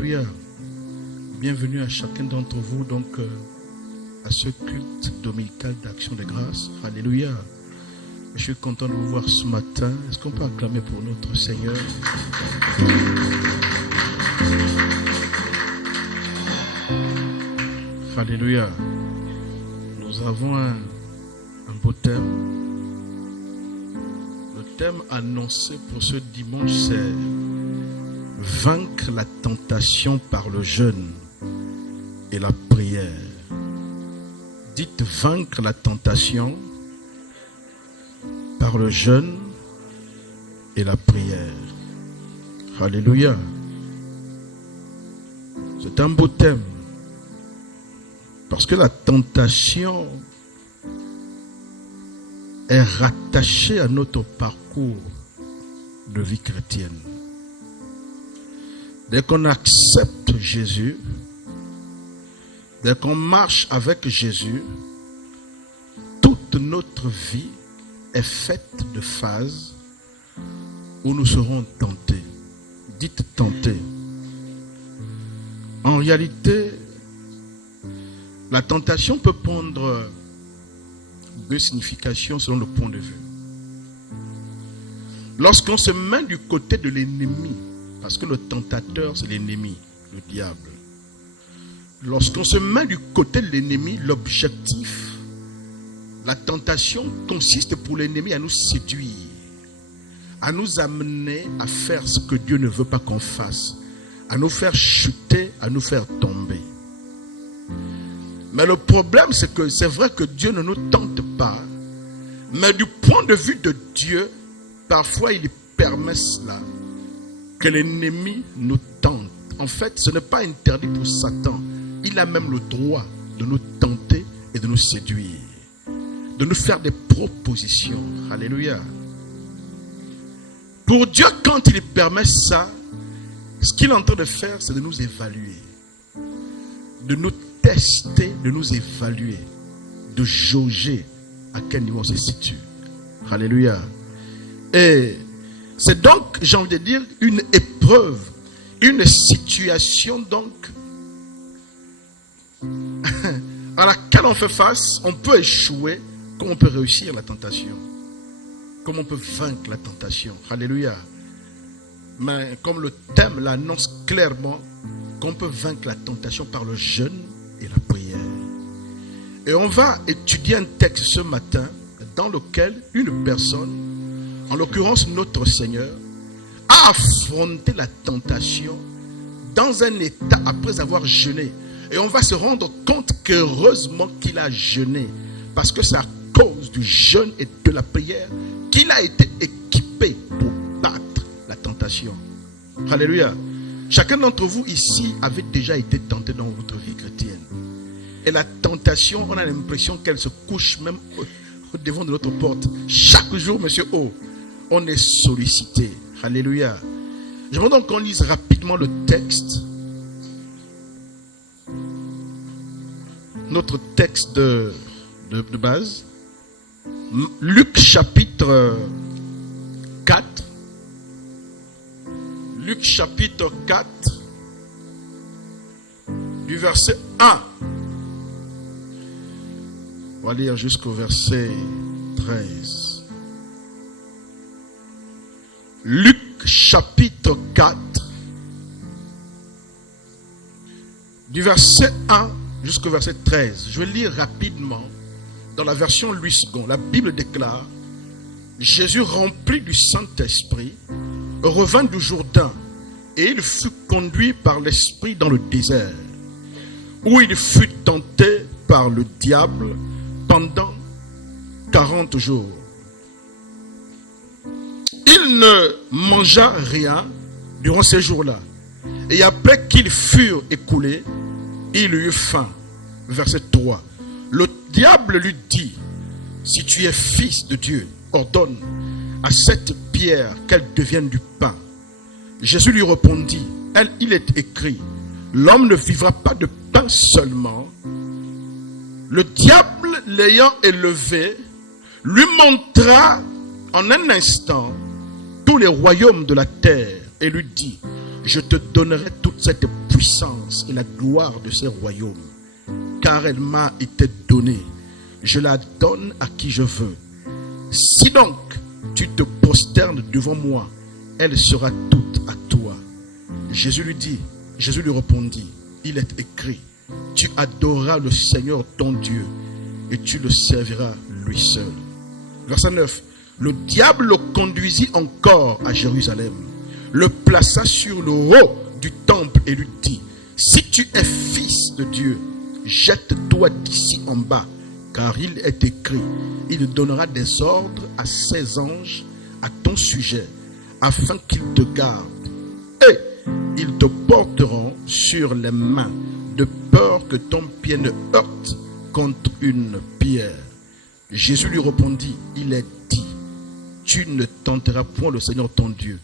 Alléluia. Bienvenue à chacun d'entre vous donc à ce culte dominical d'action de grâce. Alléluia. Je suis content de vous voir ce matin. Est-ce qu'on peut acclamer pour notre Seigneur? Alléluia. Nous avons un beau thème. Le thème annoncé pour ce dimanche, c'est vaincre la tentation par le jeûne et la prière. Dites vaincre la tentation par le jeûne et la prière. Alléluia. C'est un beau thème. Parce que la tentation est rattachée à notre parcours de vie chrétienne. Dès qu'on accepte Jésus, dès qu'on marche avec Jésus, toute notre vie est faite de phases où nous serons tentés. Dites tentés. En réalité, la tentation peut prendre deux significations selon le point de vue. Lorsqu'on se met du côté de l'ennemi, parce que le tentateur c'est l'ennemi, le diable. Lorsqu'on se met du côté de l'ennemi, l'objectif, la tentation consiste pour l'ennemi à nous séduire, à nous amener à faire ce que Dieu ne veut pas qu'on fasse, à nous faire chuter, à nous faire tomber. Mais le problème, c'est que c'est vrai que Dieu ne nous tente pas, mais du point de vue de Dieu, parfois il permet cela, que l'ennemi nous tente. En fait, ce n'est pas interdit pour Satan. Il a même le droit de nous tenter et de nous séduire, de nous faire des propositions. Alléluia. Pour Dieu, quand il permet ça, ce qu'il est en train de faire, c'est de nous évaluer, de nous tester, de nous évaluer, de jauger à quel niveau on se situe. Alléluia. Et c'est donc, j'ai envie de dire, une épreuve, une situation donc à laquelle on fait face. On peut échouer, comme on peut réussir la tentation, comme on peut vaincre la tentation. Alléluia. Mais comme le thème l'annonce clairement, qu'on peut vaincre la tentation par le jeûne et la prière. Et on va étudier un texte ce matin dans lequel une personne, en l'occurrence notre Seigneur, a affronté la tentation dans un état après avoir jeûné. Et on va se rendre compte qu'heureusement qu'il a jeûné, parce que c'est à cause du jeûne et de la prière qu'il a été équipé pour battre la tentation. Alléluia. Chacun d'entre vous ici avait déjà été tenté dans votre vie chrétienne. Et la tentation, on a l'impression qu'elle se couche même au devant de notre porte. Chaque jour, monsieur O, on est sollicité. Alléluia. J'aimerais donc qu'on lise rapidement le texte. Notre texte de base. Luc chapitre 4. Luc chapitre 4. Du verset 1. On va lire jusqu'au verset 13. Luc chapitre 4, du verset 1 jusqu'au verset 13. Je vais lire rapidement dans la version Louis II. La Bible déclare: Jésus, rempli du Saint-Esprit, revint du Jourdain et il fut conduit par l'Esprit dans le désert, où il fut tenté par le diable pendant 40 jours. Il ne mangea rien durant ces jours-là. Et après qu'ils furent écoulés, il eut faim. Verset 3. Le diable lui dit: si tu es fils de Dieu, ordonne à cette pierre qu'elle devienne du pain. Jésus lui répondit: il est écrit, l'homme ne vivra pas de pain seulement. Le diable, l'ayant élevé, lui montra en un instant tous les royaumes de la terre et lui dit: je te donnerai toute cette puissance et la gloire de ces royaumes, car elle m'a été donnée. Je la donne à qui je veux. Si donc tu te prosternes devant moi, elle sera toute à toi. Jésus lui répondit, il est écrit, tu adoreras le Seigneur ton Dieu et tu le serviras lui seul. Verset 9. Le diable le conduisit encore à Jérusalem, le plaça sur le haut du temple et lui dit, si tu es fils de Dieu, jette-toi d'ici en bas, car il est écrit, il donnera des ordres à ses anges à ton sujet, afin qu'ils te gardent, et ils te porteront sur les mains, de peur que ton pied ne heurte contre une pierre. Jésus lui répondit, il est dit, tu ne tenteras point le Seigneur ton Dieu.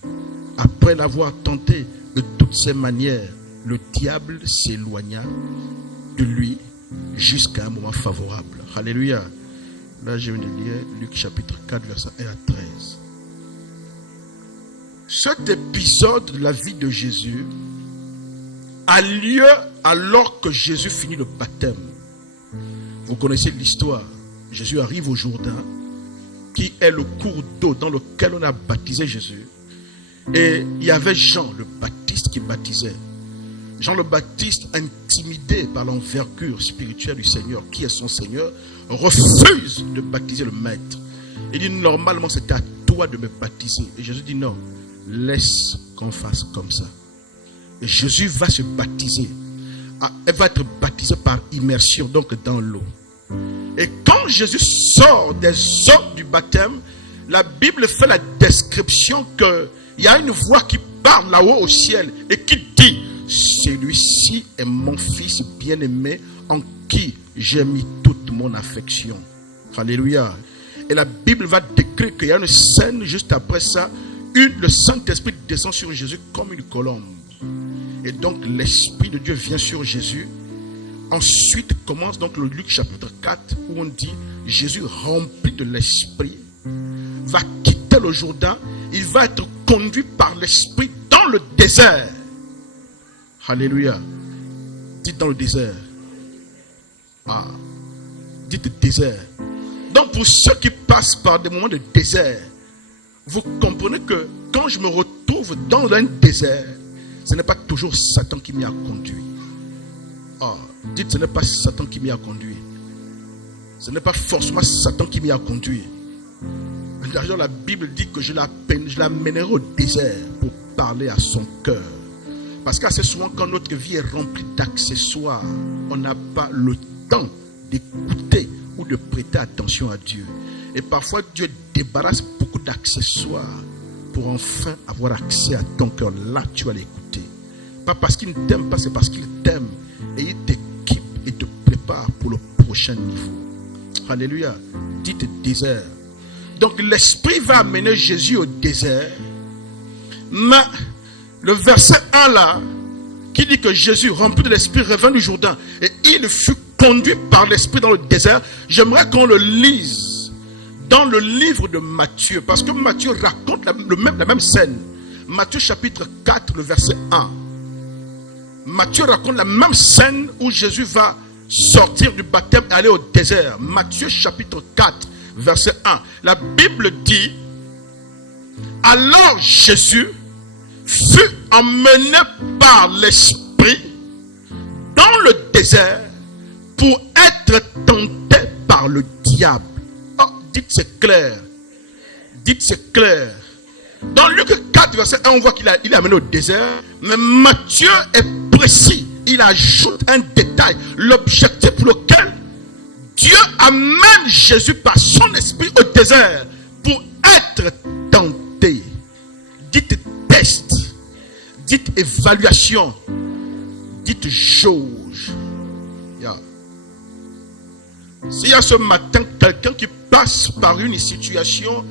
Après l'avoir tenté de toutes ses manières, le diable s'éloigna de lui jusqu'à un moment favorable. Alléluia. Là, je viens de lire Luc chapitre 4, verset 1 à 13. Cet épisode de la vie de Jésus a lieu alors que Jésus finit le baptême. Vous connaissez l'histoire. Jésus arrive au Jourdain, qui est le cours d'eau dans lequel on a baptisé Jésus. Et il y avait Jean le Baptiste qui baptisait. Jean le Baptiste, intimidé par l'envergure spirituelle du Seigneur, qui est son Seigneur, refuse de baptiser le Maître. Il dit, normalement c'est à toi de me baptiser. Et Jésus dit, non, laisse qu'on fasse comme ça. Et Jésus va se baptiser. Elle va être baptisée par immersion, donc dans l'eau. Et quand Jésus sort des eaux du baptême, la Bible fait la description qu'il y a une voix qui parle là-haut au ciel et qui dit, celui-ci est mon fils bien-aimé en qui j'ai mis toute mon affection. Alléluia. Et la Bible va décrire qu'il y a une scène juste après ça, le Saint-Esprit descend sur Jésus comme une colombe. Et donc l'Esprit de Dieu vient sur Jésus. Ensuite commence donc le Luc chapitre 4 où on dit Jésus rempli de l'Esprit va quitter le Jourdain. Il va être conduit par l'Esprit dans le désert. Alléluia. Dites dans le désert. Dites désert. Donc pour ceux qui passent par des moments de désert, vous comprenez que quand je me retrouve dans un désert, ce n'est pas toujours Satan qui m'y a conduit. Dites, ce n'est pas Satan qui m'y a conduit. Ce n'est pas forcément Satan qui m'y a conduit. D'ailleurs, la Bible dit que je l'amènerai au désert pour parler à son cœur. Parce qu'assez souvent, quand notre vie est remplie d'accessoires, on n'a pas le temps d'écouter ou de prêter attention à Dieu. Et parfois, Dieu débarrasse beaucoup d'accessoires pour enfin avoir accès à ton cœur. Là, tu vas l'écouter. Pas parce qu'il ne t'aime pas, c'est parce qu'il t'aime. Et il t'équipe et te prépare pour le prochain niveau. Alléluia. Dites désert. Donc l'Esprit va amener Jésus au désert. Mais le verset 1 là, qui dit que Jésus, rempli de l'Esprit, revint du Jourdain. Et il fut conduit par l'Esprit dans le désert. J'aimerais qu'on le lise dans le livre de Matthieu. Parce que Matthieu raconte la même scène. Matthieu chapitre 4, le verset 1. Matthieu raconte la même scène où Jésus va sortir du baptême et aller au désert. Matthieu chapitre 4, verset 1. La Bible dit, alors Jésus fut emmené par l'Esprit dans le désert pour être tenté par le diable. Dites c'est clair. Dites c'est clair. Dans Luc 4, verset 1, on voit qu'il est amené au désert. Mais Matthieu est précis. Il ajoute un détail. L'objectif pour lequel Dieu amène Jésus par son esprit au désert pour être tenté. Dites test. Dites évaluation. Dites jauge. S'il y a ce matin quelqu'un qui passe par une situation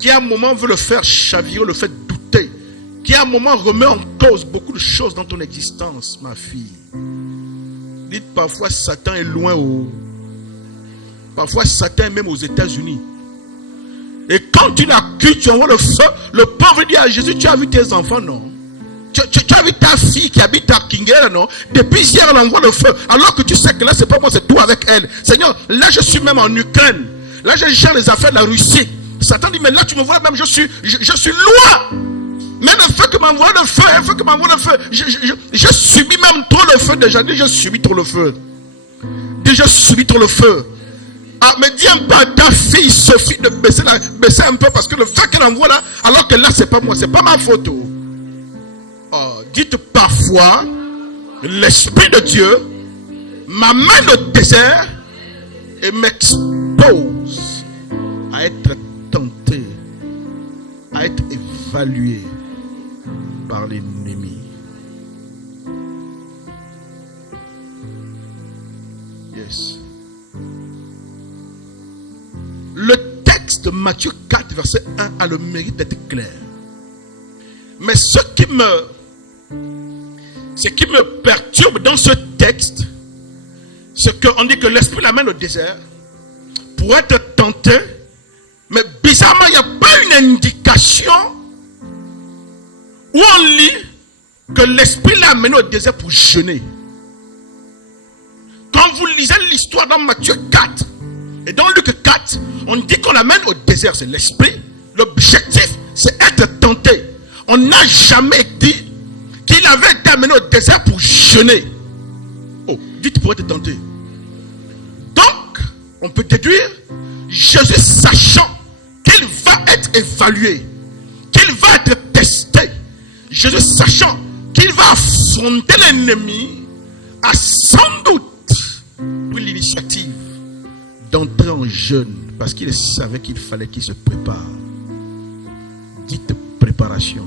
qui à un moment veut le faire chavirer, le fait douter, qui à un moment remet en cause beaucoup de choses dans ton existence, ma fille. Dites parfois Satan est loin parfois Satan est même aux États-Unis. Et quand tu l'accuses, tu envoies le feu, le pauvre dit à Jésus, tu as vu tes enfants? Non. Tu as vu ta fille qui habite à Kingera, non? Depuis hier, elle envoie le feu. Alors que tu sais que là, c'est pas moi, c'est toi avec elle. Seigneur, là, je suis même en Ukraine. Là, je gère les affaires de la Russie. Satan dit, mais là, tu me vois même, je suis loin. Même le feu que m'envoie le feu, le feu que m'envoie le feu. Je subis même trop le feu déjà. Dis, je subis trop le feu. Dis, je subis trop le feu. Ah, mais dis un peu à ta fille Sophie de baisser un peu parce que le feu qu'elle envoie là, alors que là, c'est pas moi, c'est pas ma photo. Oh, dites parfois, l'Esprit de Dieu m'amène au désert et m'expose à être tenté, à être évalué par l'ennemi. Yes. Le texte de Matthieu 4, verset 1 a le mérite d'être clair. Mais ce qui me perturbe dans ce texte, c'est qu'on dit que l'Esprit l'amène au désert pour être tenté, mais bizarrement, il n'y a pas une indication où on lit que l'Esprit l'a amené au désert pour jeûner. Quand vous lisez l'histoire dans Matthieu 4 et dans Luc 4, on dit qu'on l'amène au désert, c'est l'Esprit. L'objectif, c'est être tenté. On n'a jamais dit qu'il avait été amené au désert pour jeûner. Oh, dites pour être tenté. Donc, on peut déduire, Jésus sachant qu'il va être évalué, qu'il va être testé, Jésus sachant qu'il va affronter l'ennemi, a sans doute pris l'initiative d'entrer en jeûne parce qu'il savait qu'il fallait qu'il se prépare. Dites préparation.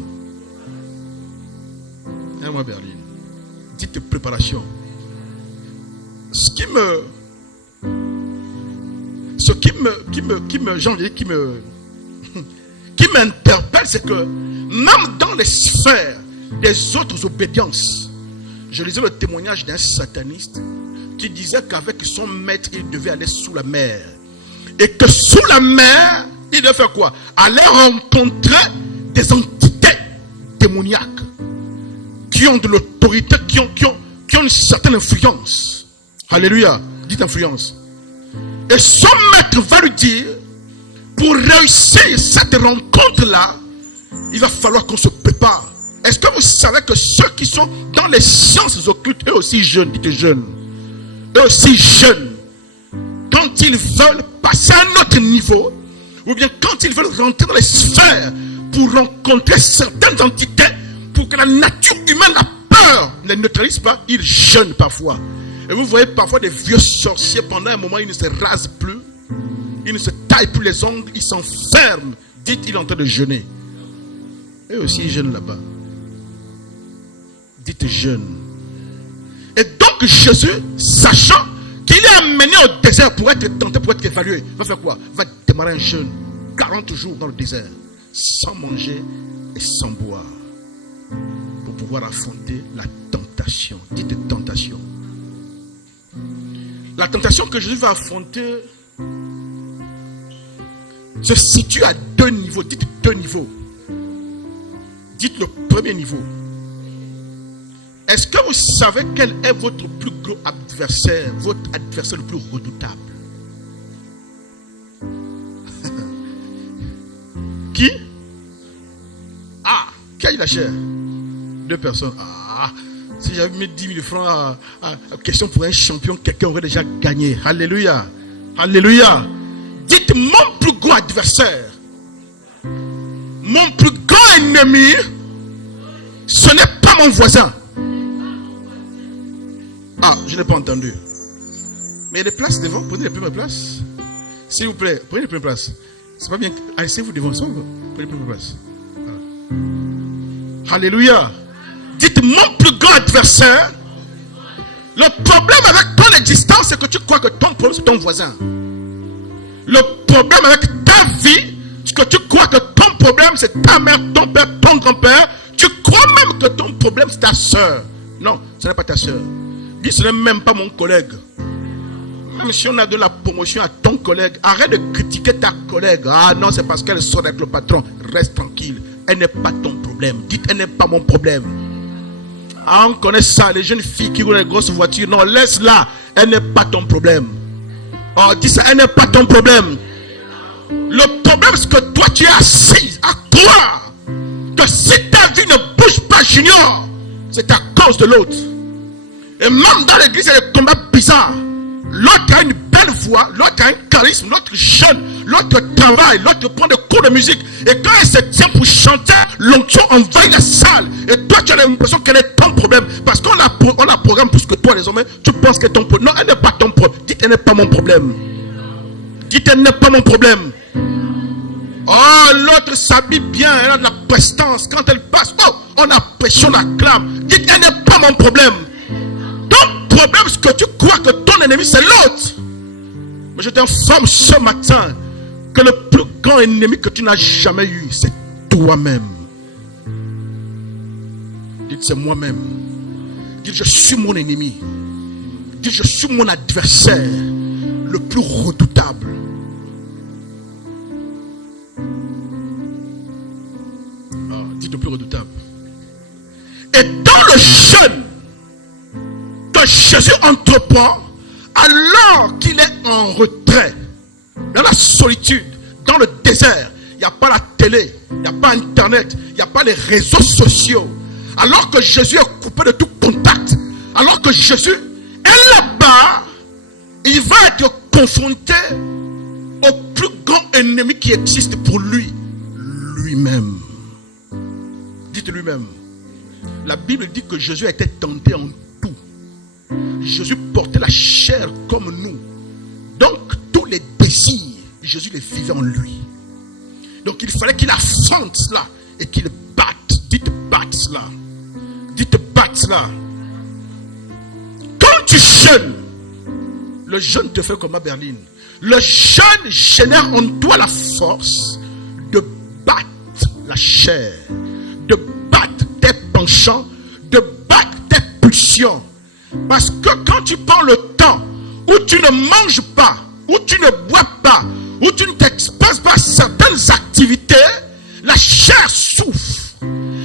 Moi Berlin. Dites préparation. Ce qui m'interpelle, c'est que même dans les sphères des autres obédiences, je lisais le témoignage d'un sataniste qui disait qu'avec son maître, il devait aller sous la mer. Et que sous la mer, il devait faire quoi? Aller rencontrer des entités démoniaques qui ont de l'autorité, qui ont une certaine influence. Alléluia. Dites influence. Et son maître va lui dire, pour réussir cette rencontre-là, il va falloir qu'on se prépare. Est-ce que vous savez que ceux qui sont dans les sciences occultes, eux aussi jeunes, dites jeunes, eux aussi jeunes, quand ils veulent passer à un autre niveau, ou bien quand ils veulent rentrer dans les sphères pour rencontrer certaines entités, pour que la nature humaine, la peur, ne les neutralise pas, ils jeûnent parfois. Et vous voyez parfois des vieux sorciers, pendant un moment, ils ne se rasent plus, ils ne se taillent plus les ongles, ils s'enferment. Dites, il est en train de jeûner. Et aussi, ils jeûnent là-bas. Dites, jeûne. Et donc, Jésus, sachant qu'il est amené au désert pour être tenté, pour être évalué, va faire quoi? Va démarrer un jeûne, 40 jours dans le désert, sans manger et sans boire, pour pouvoir affronter la tentation. Dites tentation. La tentation que Jésus va affronter se situe à deux niveaux. Dites deux niveaux. Dites le premier niveau. Est-ce que vous savez quel est votre plus gros adversaire, votre adversaire le plus redoutable? Qui? Ah, qui a eu la chair? Deux personnes. Ah, si j'avais mis 10 000 francs à question pour un champion, quelqu'un aurait déjà gagné. Alléluia. Alléluia. Dites mon plus gros adversaire, mon plus grand ennemi, ce n'est pas mon voisin. Ah, je n'ai pas entendu. Mais il y a des places devant. Prenez les premières places. S'il vous plaît, prenez les premières places. C'est pas bien. Asseyez-vous devant. Prenez les premières places. Voilà. Alléluia. Dites mon plus grand adversaire. Le problème avec ton existence, c'est que tu crois que ton problème, c'est ton voisin. Le problème avec ta vie, c'est que tu crois que ton problème, c'est ta mère, ton père, ton grand-père. Tu crois même que ton problème, c'est ta soeur. Non, ce n'est pas ta soeur. Dis, ce n'est même pas mon collègue. Même si on a de la promotion à ton collègue, arrête de critiquer ta collègue. Ah non, c'est parce qu'elle sort avec le patron. Reste tranquille. Elle n'est pas ton problème. Dites, elle n'est pas mon problème. Ah, on connaît ça, les jeunes filles qui roulent les grosses voitures. Non, laisse-la. Elle n'est pas ton problème. Oh, dis ça, elle n'est pas ton problème. Le problème, c'est que toi, tu es assise à croire que si ta vie ne bouge pas, Junior, c'est à cause de l'autre. Et même dans l'église, il y a des combats bizarres. L'autre a une belle voix, l'autre a un charisme, l'autre jeune, l'autre travaille, l'autre prend des cours de musique. Et quand elle se tient pour chanter, l'onction envahit la salle. Et toi, tu as l'impression qu'elle est ton problème. Parce qu'on a programme plus que toi, les hommes. Tu penses qu'elle est ton problème. Non, elle n'est pas ton problème. Dites, elle n'est pas mon problème. Dites, elle n'est pas mon problème. Oh, l'autre s'habille bien, elle a de la prestance. Quand elle passe, oh, on apprécie, on acclame. Dites, elle n'est pas mon problème. Ton problème, c'est que tu crois que ton ennemi, c'est l'autre. Mais je t'informe ce matin que le plus grand ennemi que tu n'as jamais eu, c'est toi-même. Dites, c'est moi-même. Dites, je suis mon ennemi. Dites, je suis mon adversaire le plus redoutable. Dites, le plus redoutable. Et dans le jeûne que Jésus entreprend, alors qu'il est en retrait, dans la solitude, dans le désert, il n'y a pas la télé, il n'y a pas internet, il n'y a pas les réseaux sociaux, alors que Jésus est coupé de tout contact, alors que Jésus est là-bas, il va être confronté au plus grand ennemi qui existe pour lui, lui-même. Dites lui-même. La Bible dit que Jésus a été tenté en tout. Jésus portait la chair comme nous. Donc tous les désirs, Jésus les vivait en lui. Donc il fallait qu'il affronte cela et qu'il batte. Dites batte cela. Dites batte cela. Quand tu jeûnes, le jeûne te fait comme à Berlin. Le jeûne génère en toi la force de battre la chair, de battre tes penchants, de battre tes pulsions. Parce que quand tu prends le temps où tu ne manges pas, où tu ne bois pas, où tu ne t'exposes pas à certaines activités, la chair souffre,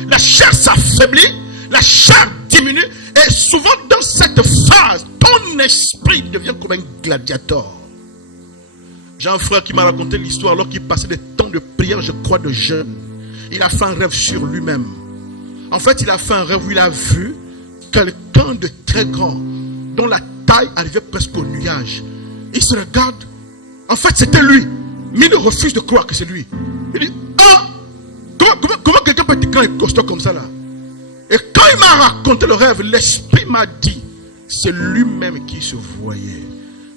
la chair s'affaiblit, la chair diminue, et souvent dans cette phase, ton esprit devient comme un gladiateur. J'ai un frère qui m'a raconté l'histoire alors qu'il passait des temps de prière, je crois, de jeûne. Il a fait un rêve sur lui-même. En fait, il a fait un rêve où il a vu quelqu'un de très grand, dont la taille arrivait presque au nuage. Il se regarde. En fait, c'était lui. Mais il refuse de croire que c'est lui. Il dit, ah, comment quelqu'un peut être grand et costaud comme ça là? Et quand il m'a raconté le rêve, l'esprit m'a dit, c'est lui-même qui se voyait.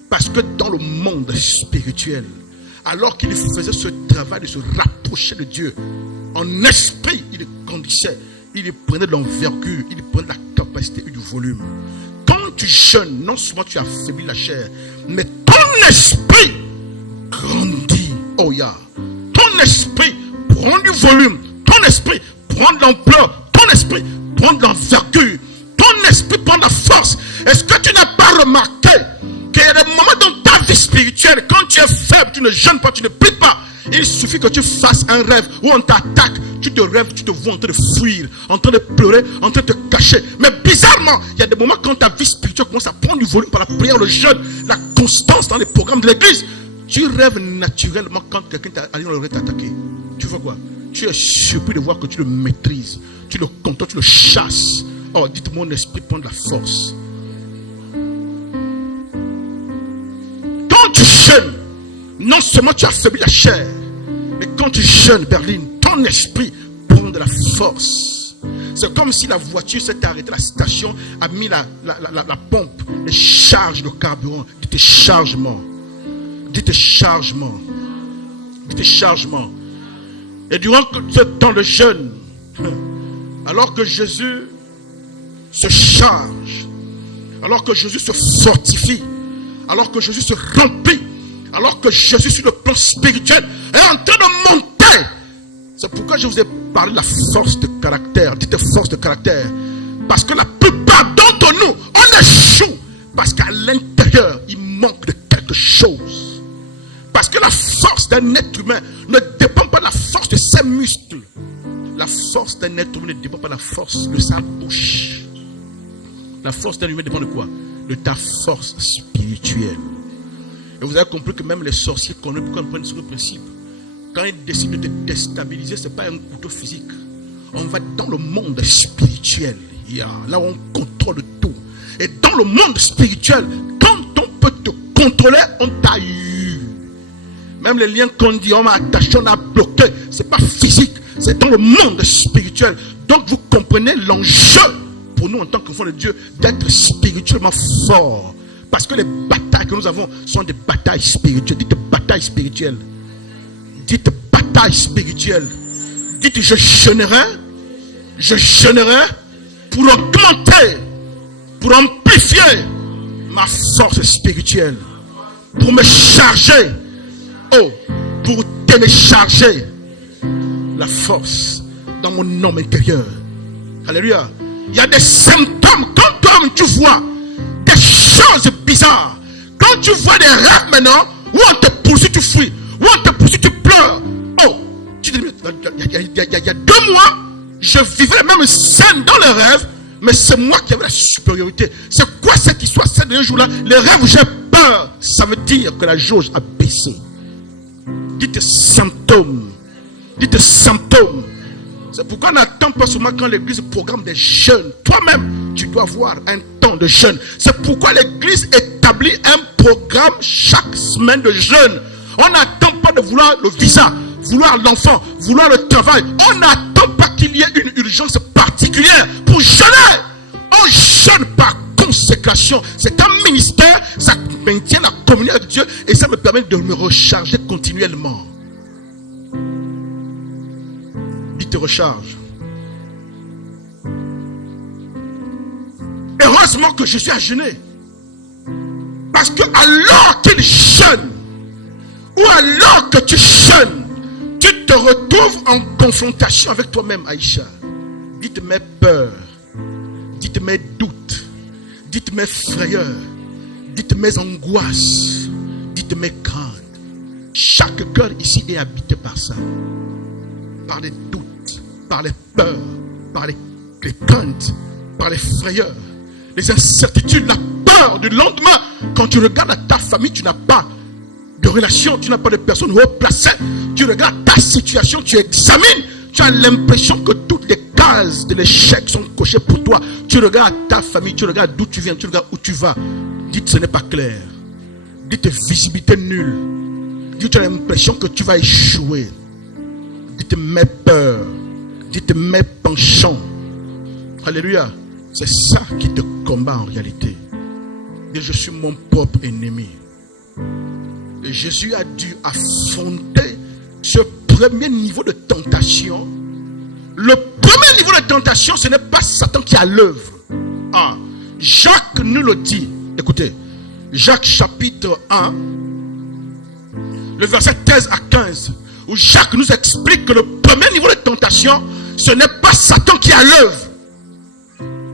Parce que dans le monde spirituel, alors qu'il faisait ce travail de se rapprocher de Dieu, en esprit, il grandissait, il prenait de l'envergure, il prenait de la capacité et du volume. Quand tu jeûnes, non seulement tu affaiblis la chair, mais ton esprit grandit. Oh yeah. Ton esprit prend du volume, ton esprit prend de l'ampleur, ton esprit prend de l'envergure, ton esprit prend de la force. Est-ce que tu n'as pas remarqué qu'il y a des moments dans ta vie spirituelle, quand tu es faible, tu ne jeûnes pas, tu ne pries pas, il suffit que tu fasses un rêve où on t'attaque, tu te rêves, tu te vois en train de fuir, en train de pleurer, en train de te cacher. Mais bizarrement, il y a des moments quand ta vie spirituelle commence à prendre du volume par la prière, le jeûne, la constance dans les programmes de l'église. Tu rêves naturellement quand quelqu'un t'a attaqué. Tu vois quoi? Tu es surpris de voir que tu le maîtrises, tu le contrôles, tu le chasses. Oh, dites, mon esprit prend de la force. Quand tu jeûnes, non seulement tu affaiblis la chair, mais quand tu jeûnes, Berlin, ton esprit prend de la force. C'est comme si la voiture s'était arrêtée, la station a mis la pompe, les charges de carburant. Dites chargement. Dites chargement. Dites chargement. Et durant ce temps de jeûne, alors que Jésus se charge, alors que Jésus se fortifie, alors que Jésus se remplit, alors que Jésus sur le plan spirituel est en train de monter. C'est pourquoi je vous ai parlé de la force de caractère. Dites force de caractère. Parce que la plupart d'entre nous, on échoue. Parce qu'à l'intérieur, il manque de quelque chose. Parce que la force d'un être humain ne dépend pas de la force de ses muscles. La force d'un être humain ne dépend pas de la force de sa bouche. La force d'un humain dépend de quoi? De ta force spirituelle. Et vous avez compris que même les sorciers comprennent ce principe. Quand ils décident de te déstabiliser, ce n'est pas un couteau physique. On va dans le monde spirituel. Là où on contrôle tout. Et dans le monde spirituel, quand on peut te contrôler, on t'a eu. Même les liens qu'on dit, on m'a attaché, on a bloqué. Ce n'est pas physique, c'est dans le monde spirituel. Donc vous comprenez l'enjeu pour nous en tant qu'enfants de Dieu d'être spirituellement forts. Parce que les batailles que nous avons sont des batailles spirituelles. Dites bataille spirituelle. Dites bataille spirituelle. Dites je jeûnerai pour augmenter, pour amplifier ma force spirituelle, pour me charger, pour télécharger la force dans mon homme intérieur. Alléluia. Il y a des symptômes quand toi-même tu vois des choses bizarres. Quand tu vois des rêves maintenant où on te poursuit, tu fuis, où on te poursuit, tu pleures. Tu dis, il y a 2 mois, je vivais la même scène dans les rêves, mais c'est moi qui avais la supériorité. C'est quoi cette histoire, ces derniers jours-là? Les rêves où j'ai peur, ça veut dire que la jauge a baissé. Dites symptômes. Dites symptômes. C'est pourquoi on n'attend pas seulement quand l'église programme des jeûnes. Toi-même, tu dois avoir un temps de jeûne. C'est pourquoi l'église établit un programme chaque semaine de jeûne. On n'attend pas de vouloir le visa, vouloir l'enfant, vouloir le travail. On n'attend pas qu'il y ait une urgence particulière pour jeûner. On jeûne par consécration. C'est un ministère, ça maintient la communion avec Dieu et ça me permet de me recharger continuellement. Dites recharge. Heureusement que je suis à jeûner. Parce que alors qu'il jeûne, ou alors que tu jeûnes, tu te retrouves en confrontation avec toi-même, Aïcha. Dites mes peurs, dites mes doutes, dites mes frayeurs, dites mes angoisses, dites mes craintes. Chaque cœur ici est habité par ça. Par les doutes, par les peurs, par les craintes, par les frayeurs, les incertitudes, la peur du lendemain. Quand tu regardes à ta famille, tu n'as pas de relation, tu n'as pas de personne haut placée. Tu regardes ta situation, tu examines, tu as l'impression que toutes les cases de l'échec sont cochées pour toi. Tu regardes ta famille, tu regardes d'où tu viens, tu regardes où tu vas. Dites ce n'est pas clair. Dites visibilité nulle. Dites tu as l'impression que tu vas échouer. Dites mes peurs, dites mes penchants. Alléluia. C'est ça qui te combat en réalité. Et je suis mon propre ennemi. Et Jésus a dû affronter ce premier niveau de tentation. Le premier niveau de tentation, ce n'est pas Satan qui est à l'œuvre. Jacques nous le dit. Écoutez, Jacques chapitre 1, le verset 13 à 15, où Jacques nous explique que le premier niveau de tentation, ce n'est pas Satan qui est à l'œuvre.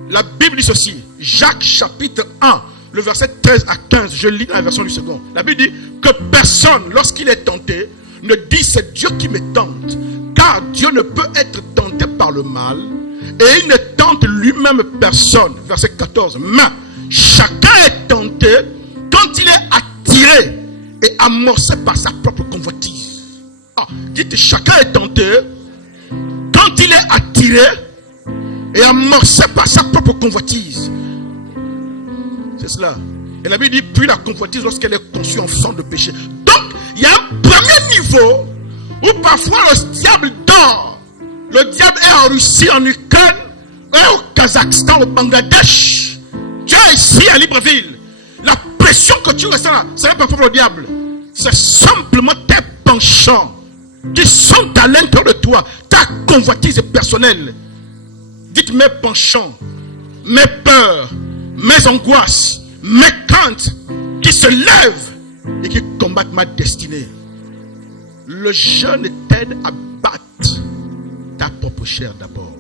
La Bible dit ceci, Jacques chapitre 1, le verset 13 à 15, je lis dans la version du second. La Bible dit que personne, lorsqu'il est tenté, ne dit c'est Dieu qui me tente, car Dieu ne peut être tenté par le mal, et il ne tente lui-même personne. Verset 14, mais chacun est tenté quand il est attiré et amorcé par sa propre convoitise. Dites, chacun est tenté quand il est attiré et amorcé par sa propre convoitise. C'est cela. Et la Bible dit, puis la convoitise lorsqu'elle est conçue enfant de péché. Donc, il y a un premier niveau où parfois le diable dort. Le diable est en Russie, en Ukraine, au Kazakhstan, au Bangladesh. Tu es ici à Libreville. La pression que tu ressens là, ce n'est pas pour le diable. C'est simplement tes penchants qui sont à l'intérieur de toi. Ta convoitise personnelle. Dites mes penchants, mes peurs, mes angoisses, mes craintes qui se lèvent et qui combattent ma destinée. Le jeûne t'aide à battre ta propre chair d'abord.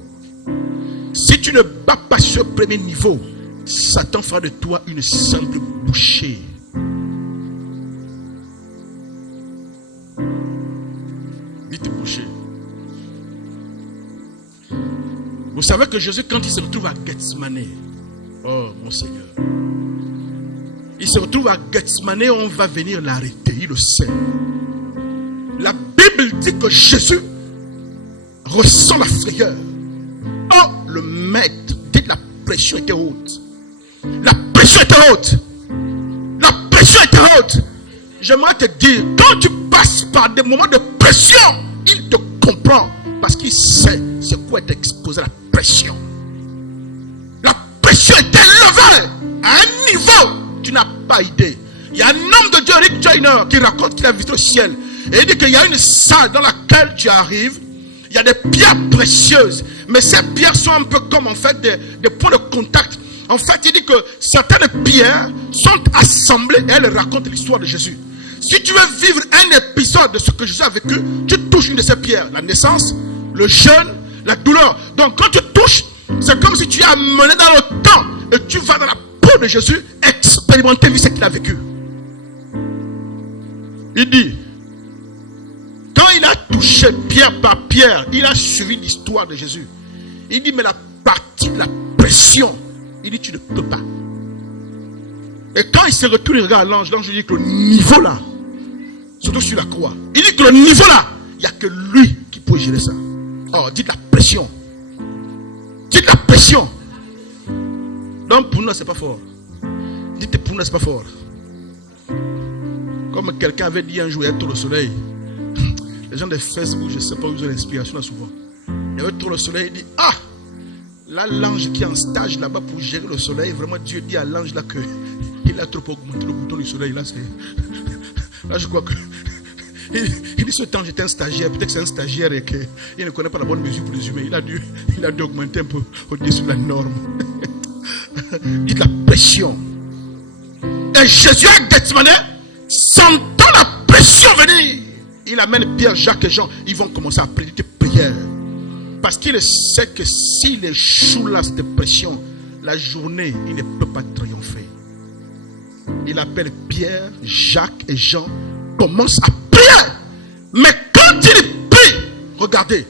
Si tu ne bats pas ce premier niveau, Satan fera de toi une simple bouchée. Dites bouchée. Vous savez que Jésus, quand il se retrouve à Gethsemane, oh mon Seigneur. Il se retrouve à Gethsemane, on va venir l'arrêter, il le sait. La Bible dit que Jésus ressent la frayeur. Oh, le maître, dit la pression était haute. La pression était haute. La pression était haute. J'aimerais te dire, quand tu passes par des moments de pression, il te comprend parce qu'il sait c'est quoi être exposé à la pression. La pression est élevée à un niveau, tu n'as pas idée. Il y a un homme de Dieu, Rick Joyner, qui raconte qu'il a visité le ciel. Et il dit qu'il y a une salle dans laquelle tu arrives. Il y a des pierres précieuses. Mais ces pierres sont un peu comme en fait des points de contact. En fait, il dit que certaines pierres sont assemblées et elles racontent l'histoire de Jésus. Si tu veux vivre un épisode de ce que Jésus a vécu, tu touches une de ces pierres. La naissance, le jeûne, la douleur. Donc quand tu touches, c'est comme si tu es amené dans le temps et tu vas dans la peau de Jésus expérimenter ce qu'il a vécu. Il dit, quand il a touché pierre par pierre, il a suivi l'histoire de Jésus. Il dit, mais la partie de la pression, il dit, tu ne peux pas. Et quand il se retourne, il regarde l'ange, l'ange lui dit que le niveau là, surtout sur la croix, il dit que le niveau là, il n'y a que lui qui peut gérer ça. Oh, dites la pression. Dites la pression. Donc pour nous, c'est pas fort. Dites pour nous, c'est pas fort. Comme quelqu'un avait dit un jour, il y avait trop le soleil. Les gens de Facebook, je ne sais pas où ils ont l'inspiration là souvent. Il y avait trop le soleil, il dit, ah, là l'ange qui est en stage là-bas pour gérer le soleil, vraiment Dieu dit à l'ange là que il a trop augmenté le bouton du soleil. Là, là je crois que il dit ce temps j'étais un stagiaire, peut-être que c'est un stagiaire et qu'il ne connaît pas la bonne mesure pour les humains. Il a dû augmenter un peu au-dessus de la norme. Dites la pression. Et Jésus a Gethsemane, sentant la pression venir, il amène Pierre, Jacques et Jean. Ils vont commencer à prier des prières. Parce qu'il sait que s'il échoue là, cette pression, la journée, il ne peut pas triompher. Il appelle Pierre, Jacques et Jean, commence à prier. Mais quand il prie, regardez,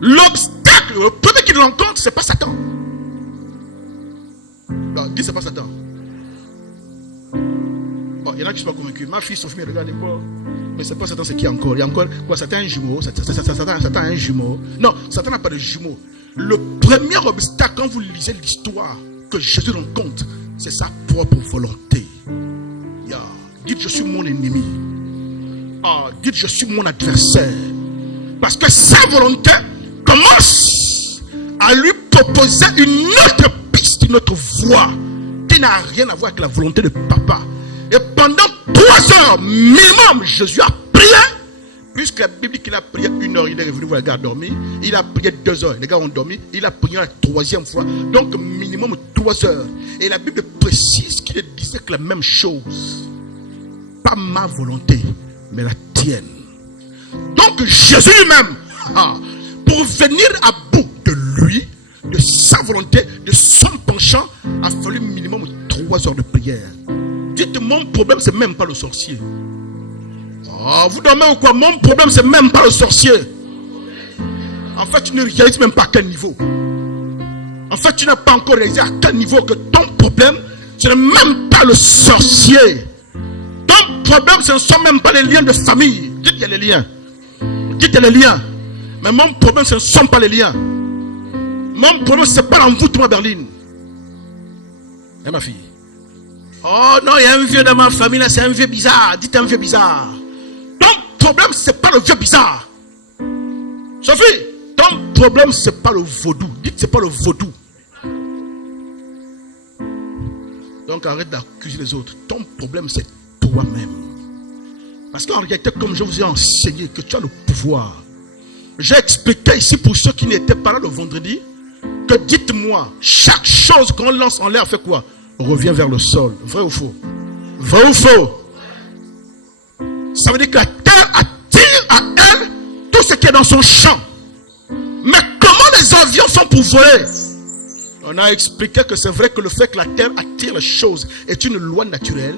l'obstacle, le premier qu'il rencontre, c'est pas Satan. Non, dis c'est pas Satan. Bon, il y en a qui ne sont pas convaincus. Ma fille Sophie me regarde encore. Mais c'est pas Satan, c'est qui encore? Il y a encore quoi? Satan a un jumeau. Satan a un jumeau. Non, Satan n'a pas de jumeau. Le premier obstacle, quand vous lisez l'histoire que Jésus rencontre, c'est sa propre volonté. Yeah. Dites je suis mon ennemi. Dites je suis mon adversaire. Parce que sa volonté commence à lui proposer une autre piste, une autre voie qui n'a rien à voir avec la volonté de papa. Et pendant 3 heures minimum, Jésus a prié. Puisque la Bible dit qu'il a prié 1 heure, il est revenu voir les gars dormir. Il a prié 2 heures, les gars ont dormi. Il a prié la 3e fois. Donc minimum 3 heures. Et la Bible précise qu'il disait que la même chose. Pas ma volonté, mais la tienne. Donc Jésus lui-même, pour venir à bout de lui, de sa volonté, de son penchant, a fallu minimum 3 heures de prière. Dites, mon problème, c'est même pas le sorcier. Vous dormez ou quoi? Mon problème, c'est même pas le sorcier. En fait, tu ne réalises même pas à quel niveau. En fait, tu n'as pas encore réalisé à quel niveau que ton problème, ce n'est même pas le sorcier. Ton problème, ce ne sont même pas les liens de famille. Dites, il y a les liens. Dites, il y a les liens. Mais mon problème, ce ne sont pas les liens. Mon problème, ce n'est pas l'envoûtement à Berlin. Et ma fille. Oh non, il y a un vieux dans ma famille, là, c'est un vieux bizarre. Dites un vieux bizarre. Ton problème, ce n'est pas le vieux bizarre. Sophie, ton problème, ce n'est pas le vaudou. Dites, ce n'est pas le vaudou. Donc arrête d'accuser les autres. Ton problème, c'est toi-même. Parce qu'en réalité, comme je vous ai enseigné que tu as le pouvoir, j'ai expliqué ici pour ceux qui n'étaient pas là le vendredi, que dites-moi, chaque chose qu'on lance en l'air fait quoi? Revient vers le sol. Vrai ou faux? Vrai ou faux? Ça veut dire que la terre attire à elle tout ce qui est dans son champ. Mais comment les avions sont pour voler? On a expliqué que c'est vrai que le fait que la terre attire les choses est une loi naturelle,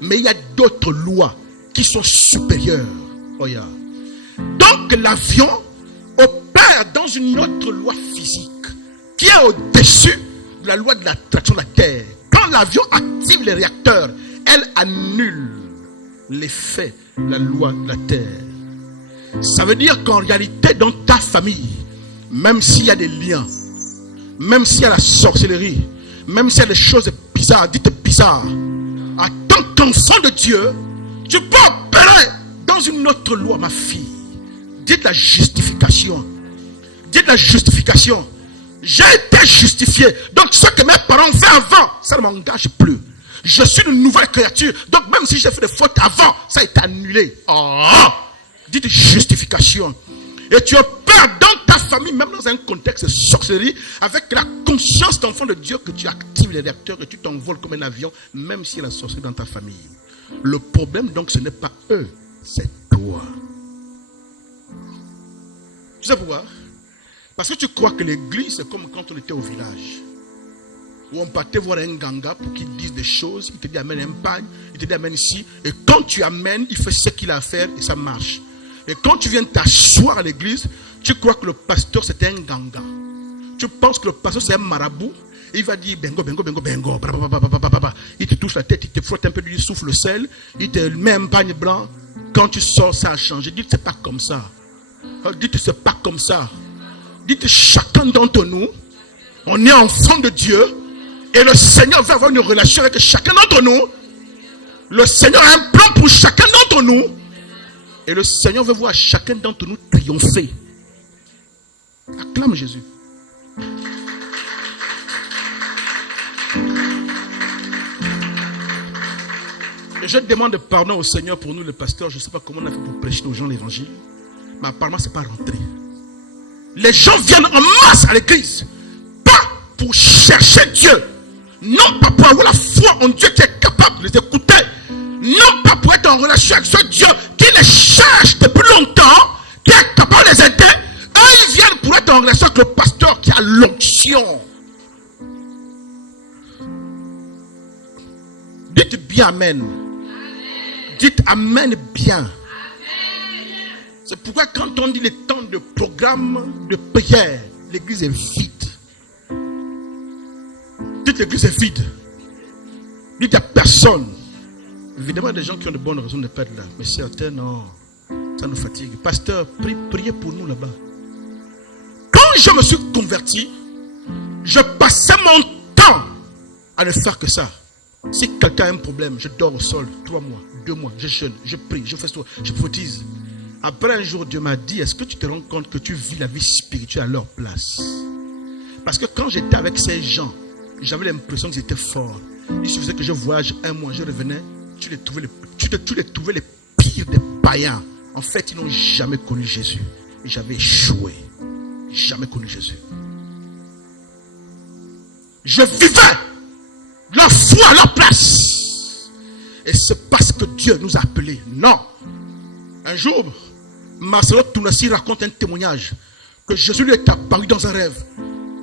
mais il y a d'autres lois qui sont supérieures. Oh yeah. Donc l'avion opère dans une autre loi physique qui est au-dessus la loi de l'attraction de la Terre. Quand l'avion active les réacteurs, elle annule l'effet de la loi de la Terre. Ça veut dire qu'en réalité, dans ta famille, même s'il y a des liens, même s'il y a la sorcellerie, même s'il y a des choses bizarres, dites bizarres, en tant qu'enfant de Dieu, tu peux opérer dans une autre loi, ma fille. Dites la justification. Dites la justification. J'ai été justifié. Donc ce que mes parents ont fait avant, ça ne m'engage plus. Je suis une nouvelle créature. Donc même si j'ai fait des fautes avant, ça a été annulé. Oh! Dites justification. Et tu opères dans ta famille, même dans un contexte de sorcellerie, avec la conscience d'enfant de Dieu, que tu actives les réacteurs et tu t'envoles comme un avion, même s'il y a la sorcellerie dans ta famille. Le problème donc ce n'est pas eux, c'est toi. Tu sais pourquoi? Parce que tu crois que l'église c'est comme quand on était au village, où on partait voir un ganga pour qu'il dise des choses, il te dit amène un pagne, il te dit amène ici, et quand tu amènes, il fait ce qu'il a à faire et ça marche. Et quand tu viens t'asseoir à l'église, tu crois que le pasteur c'est un ganga. Tu penses que le pasteur c'est un marabout. Il va dire bengo, bengo, bengo, bengo. Il te touche la tête, il te frotte un peu, il souffle le sel, il te met un pagne blanc. Quand tu sors, ça a changé. Dites c'est pas comme ça. Dites c'est pas comme ça. Dites chacun d'entre nous, on est enfant de Dieu. Et le Seigneur veut avoir une relation avec chacun d'entre nous. Le Seigneur a un plan pour chacun d'entre nous. Et le Seigneur veut voir chacun d'entre nous triompher. Acclame Jésus. Et je demande pardon au Seigneur pour nous, les pasteurs. Je ne sais pas comment on a fait pour prêcher aux gens l'évangile. Mais apparemment, ce n'est pas rentré. Les gens viennent en masse à l'église. Pas pour chercher Dieu. Non pas pour avoir la foi en Dieu qui est capable de les écouter. Non pas pour être en relation avec ce Dieu qui les cherche depuis longtemps, qui est capable de les aider. Eux, ils viennent pour être en relation avec le pasteur qui a l'onction. Dites bien Amen. Dites Amen bien. C'est pourquoi quand on dit les temps de programme de prière, l'église est vide. Dites l'église est vide. Dites à personne. Évidemment, il y a des gens qui ont de bonnes raisons de ne pas être là. Mais certains, non. Ça nous fatigue. Pasteur, priez pour nous là-bas. Quand je me suis converti, je passais mon temps à ne faire que ça. Si quelqu'un a un problème, je dors au sol 3 mois, 2 mois, je jeûne, je prie, je fais ça, je prophétise. Après un jour, Dieu m'a dit, est-ce que tu te rends compte que tu vis la vie spirituelle à leur place? Parce que quand j'étais avec ces gens, j'avais l'impression qu'ils étaient forts. Il suffisait que je voyage 1 mois, je revenais, tu les trouvais les pires des païens. En fait, ils n'ont jamais connu Jésus. Et j'avais échoué. Jamais connu Jésus. Je vivais leur foi à leur place. Et c'est parce que Dieu nous a appelés. Non. Un jour, Marcelo Tounassi raconte un témoignage que Jésus lui est apparu dans un rêve.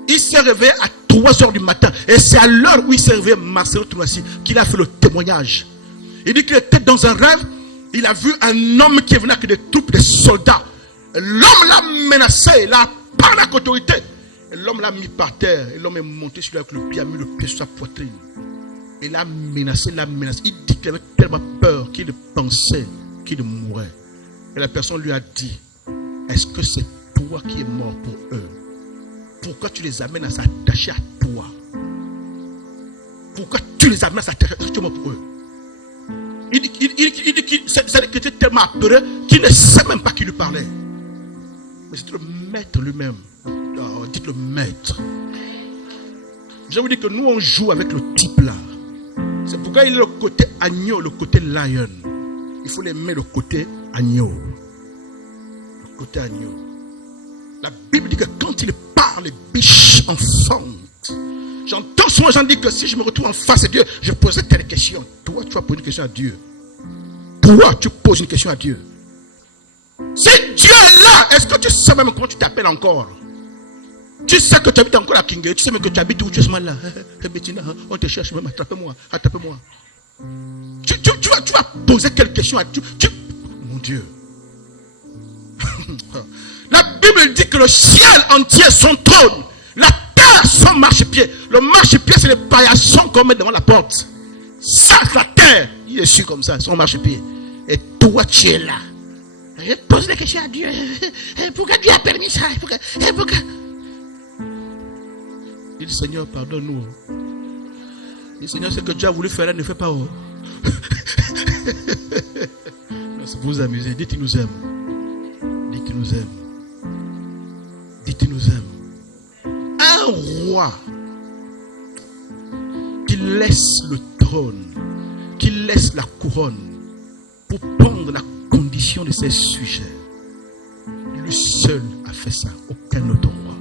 Il s'est réveillé à 3h du matin. Et c'est à l'heure où il s'est réveillé, Marcelo Tounassi, qu'il a fait le témoignage. Il dit qu'il était dans un rêve. Il a vu un homme qui est venu avec des troupes, des soldats. L'homme l'a menacé, il a parlé avec autorité. L'homme l'a mis par terre. Et l'homme est monté sur lui avec le pied, a mis le pied sur sa poitrine. Il l'a menacé, Il dit qu'il avait tellement peur qu'il pensait qu'il mourrait. Et la personne lui a dit, est-ce que c'est toi qui es mort pour eux? Pourquoi tu les amènes à s'attacher à toi? Pourquoi tu les amènes à s'attacher à toi pour eux? Il dit qu'il était tellement apeuré qu'il ne sait même pas qui lui parlait. Mais c'est le maître lui-même. Oh, dites le maître. Je vous dis que nous on joue avec le type là. C'est pourquoi il est le côté agneau, le côté lion. Il faut l'aimer le côté agneau. Le côté agneau. La Bible dit que quand il parle, les biches enfantent. J'entends souvent les gens dire que si je me retrouve en face de Dieu, je poserai telle question. Toi, tu vas poser une question à Dieu. Toi, tu poses une question à Dieu. Si Dieu est là, est-ce que tu sais même comment tu t'appelles encore? Tu sais que tu habites encore à Kingé, tu sais même que tu habites où tu es là. On te cherche même, attrape-moi. Tu vas poser quelle question à Dieu? Mon Dieu. La Bible dit que le ciel entier est son trône. La terre son marchepied. Le marchepied, c'est les paillassons qu'on met devant la porte. Ça, la terre. Il est sûr comme ça, son marchepied. Et toi, tu es là. Je pose des questions à Dieu. Pourquoi Dieu a permis ça? Pourquoi? Il dit, Seigneur, pardonne-nous. Il dit, Seigneur, ce que Dieu a voulu faire, ne fais pas. Non, c'est pour vous amuser. Dites qu'il nous aime. Dites qu'il nous aime. Dites qu'il nous aime. Un roi qui laisse le trône, qui laisse la couronne pour prendre la condition de ses sujets. Lui seul a fait ça. Aucun autre roi.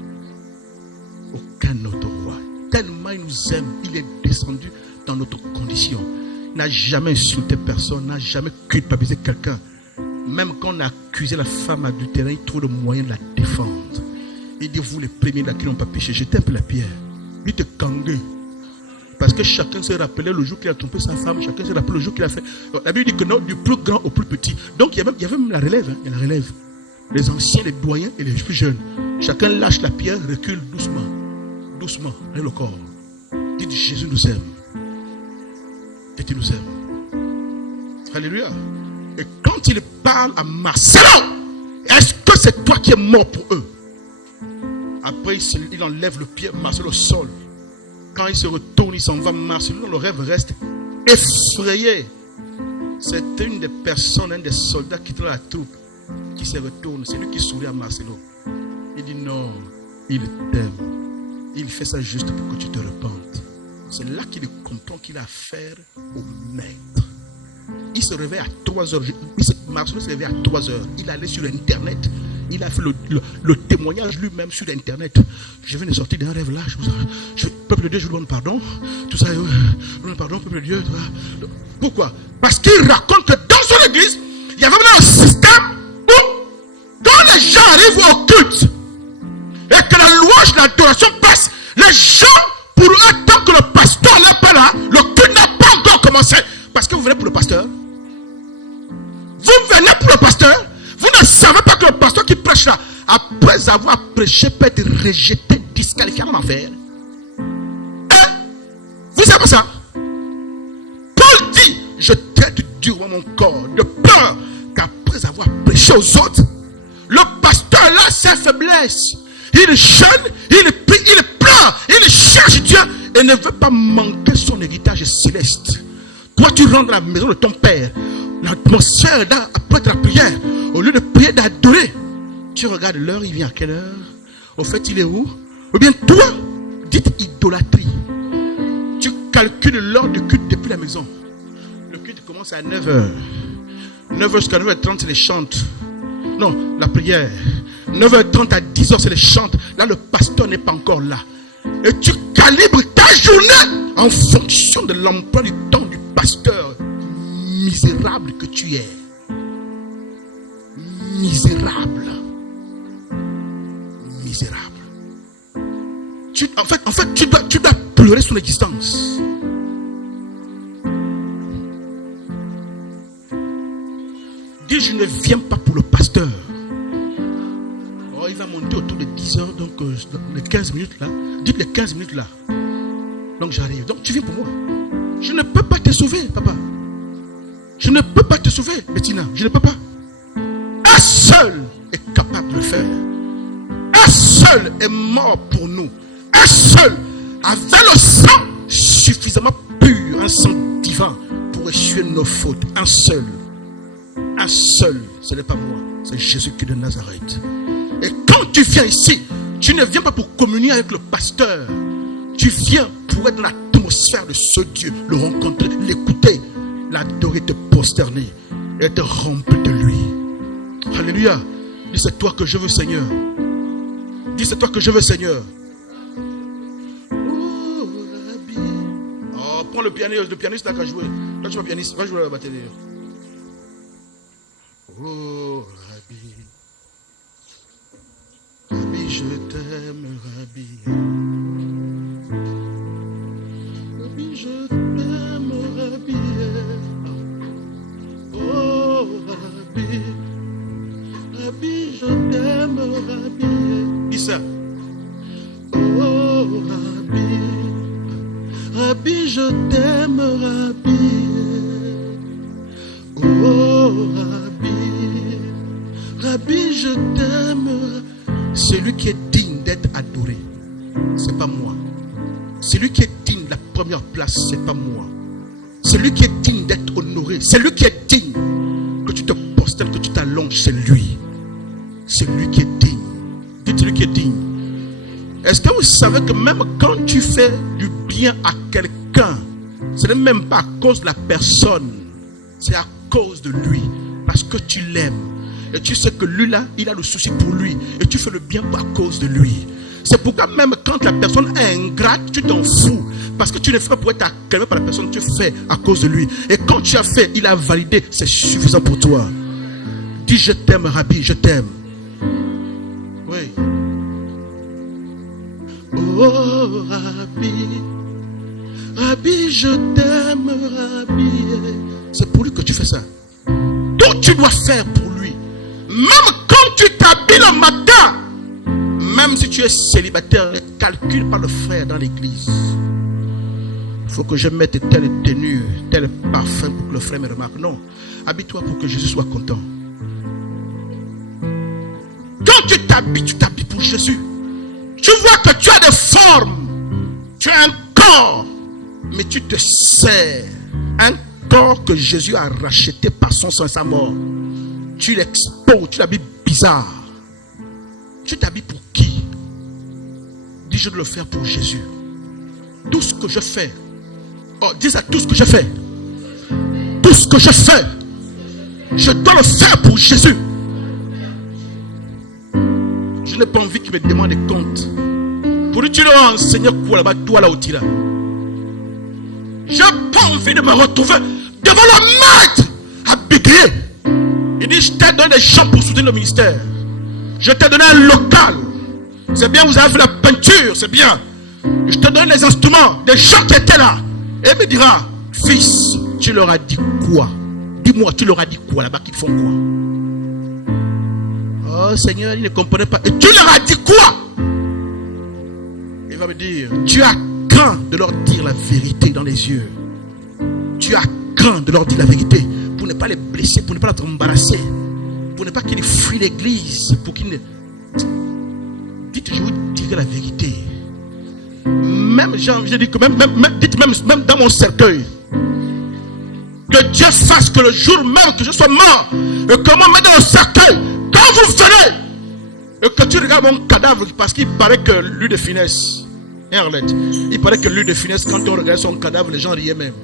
Aucun autre roi. Tellement il nous aime, il est descendu dans notre condition. Il n'a jamais insulté personne, n'a jamais culpabilisé quelqu'un. Même quand on a accusé la femme adultère, il trouve le moyen de la défendre. Il dit, vous les premiers là qui n'ont pas péché, jetez un peu la pierre. Lui te kangue. Parce que chacun se rappelait le jour qu'il a trompé sa femme, chacun se rappelait le jour qu'il a fait. La Bible dit que non, du plus grand au plus petit. Donc il y avait même la relève. Hein, il y a la relève. Les anciens, les doyens et les plus jeunes. Chacun lâche la pierre, recule doucement. Doucement, avec le corps. Dites, Jésus nous aime. Dites, il nous aime. Alléluia. Et quand il parle à Marcelo, est-ce que c'est toi qui es mort pour eux? Après, il enlève le pied, Marcelo au sol. Quand il se retourne, il s'en va, Marcelo, le rêve reste effrayé. C'était une des personnes, un des soldats qui était dans la troupe, qui se retourne. C'est lui qui sourit à Marcelo. Il dit non, il t'aime. Il fait ça juste pour que tu te repentes. C'est là qu'il comprend qu'il a affaire au maître. Il se réveille à 3 heures. Marcelo se réveille à 3 heures. Il allait sur Internet. Il a fait le témoignage lui-même sur Internet. Je viens de sortir d'un rêve là. Peuple de Dieu, je vous demande pardon. Tout ça, je vous demande pardon, peuple de Dieu. Pourquoi? Parce qu'il raconte que dans son église, il y avait un système où, quand les gens arrivent au culte et que la louange, l'adoration passe, les gens, pour eux, tant que le pasteur n'est pas là, le culte n'a pas encore commencé. Parce que vous venez pour le pasteur. Vous venez pour le pasteur. Vous ne savez pas que le pasteur qui prêche là, après avoir prêché, peut être rejeté, disqualifié en enfer. Hein? Vous savez pas ça? Paul dit, je traite durement mon corps de peur qu'après avoir prêché aux autres, le pasteur là, sa faiblesse. Il jeûne, il prie, il pleure, il cherche Dieu et ne veut pas manquer son héritage céleste. Toi, tu rentres dans la maison de ton père. L'atmosphère est là, après la prière. Au lieu de prier, d'adorer, tu regardes l'heure, il vient à quelle heure? Au fait, il est où? Ou bien toi, dites idolâtrie. Tu calcules l'heure du culte depuis la maison. Le culte commence à 9h. 9h jusqu'à 9h30, c'est les chantes. Non, la prière. 9h30 à 10h, c'est les chantes. Là, le pasteur n'est pas encore là. Et tu calibres ta journée en fonction de l'emploi du temps du pasteur. Misérable que tu es. Misérable. Misérable. En fait, tu dois pleurer son existence. Dis, je ne viens pas pour le pasteur. Oh, il va monter autour de 10 heures, donc les 15 minutes là. Dites les 15 minutes là. Donc j'arrive. Donc tu viens pour moi. Je ne peux pas te sauver, papa. Je ne peux pas te sauver, Bettina. Je ne peux pas. Un seul est capable de le faire. Un seul est mort pour nous. Un seul avait le sang suffisamment pur, un sang divin pour essuyer nos fautes. Un seul. Un seul. Ce n'est pas moi. C'est Jésus-Christ de Nazareth. Et quand tu viens ici, tu ne viens pas pour communier avec le pasteur. Tu viens pour être dans l'atmosphère de ce Dieu, le rencontrer, l'écouter, l'adorer, te prosterner et être rempli de lui. Alléluia. Dis, c'est toi que je veux, Seigneur. Dis, c'est toi que je veux, Seigneur. Oh, prends le pianiste là qui a joué. Toi, tu vas pianiste, va jouer à la batterie. Oh, Rabbi. Rabbi, je t'aime, Rabbi. Rabbi, je t'aime, Rabbi. Oh, Rabbi. Rabbi, je t'aime, Rabbi. Dis ça. Oh, Rabbi, je t'aime. Celui qui est digne d'être adoré, c'est pas moi. Celui qui est digne de la première place, c'est pas moi. Celui qui est digne d'être honoré, celui qui est digne que tu te postes, que tu t'allonges, c'est lui. C'est lui qui est digne. Dites celui qui est digne. Est-ce que vous savez que même quand tu fais du bien à quelqu'un, ce n'est même pas à cause de la personne, c'est à cause de lui, parce que tu l'aimes. Et tu sais que lui là, il a le souci pour lui. Et tu fais le bien à cause de lui. C'est pourquoi même quand la personne est ingrate, tu t'en fous. Parce que tu ne fais pas pour être acclamé par la personne, tu fais à cause de lui. Et quand tu as fait, il a validé, c'est suffisant pour toi. Dis je t'aime Rabbi, je t'aime. Oui. Oh Rabbi, Rabbi, je t'aime Rabbi. C'est pour lui que tu fais ça. Donc tu dois faire pour lui. Même quand tu t'habilles le matin, même si tu es célibataire, ne calcule pas le frère dans l'église. Il faut que je mette telle tenue, tel parfum pour que le frère me remarque. Non, habille-toi pour que Jésus soit content. Quand tu t'habilles pour Jésus. Tu vois que tu as des formes, tu as un corps, mais tu te sers. Un corps que Jésus a racheté par son sang et sa mort. Tu l'exposes, tu l'habilles bizarre. Tu t'habilles pour qui? Dis, je dois le faire pour Jésus. Tout ce que je fais. Oh, dis à tout ce que je fais. Tout ce que je fais, je dois le faire pour Jésus. Je n'ai pas envie qu'il me demande des comptes. Pour lui, tu leur as enseigné quoi là-bas, toi là où tu es là. Je n'ai pas envie de me retrouver devant le maître à bégayer. Il dit, je t'ai donné des gens pour soutenir le ministère. Je t'ai donné un local. C'est bien, vous avez fait la peinture, c'est bien. Je te donne les instruments, des gens qui étaient là. Et il me dira, fils, tu leur as dit quoi? Dis-moi, tu leur as dit quoi là-bas, qu'ils font quoi? Oh Seigneur, il ne comprenait pas. Et tu leur as dit quoi? Il va me dire, tu as craint de leur dire la vérité dans les yeux. Tu as craint de leur dire la vérité pour ne pas les blesser, pour ne pas les embarrasser, pour ne pas qu'ils fuient l'église, pour qu'ils ne... Dites, je vous dirai la vérité. Même, je dis que dites même dans mon cercueil, que Dieu fasse que le jour même que je sois mort, et que moi me dans le cercueil, quand vous venez, et que tu regardes mon cadavre, parce qu'il paraît que l'huile de finesse, Arlette, il paraît que l'huile de finesse, quand on regarde son cadavre, les gens riaient même.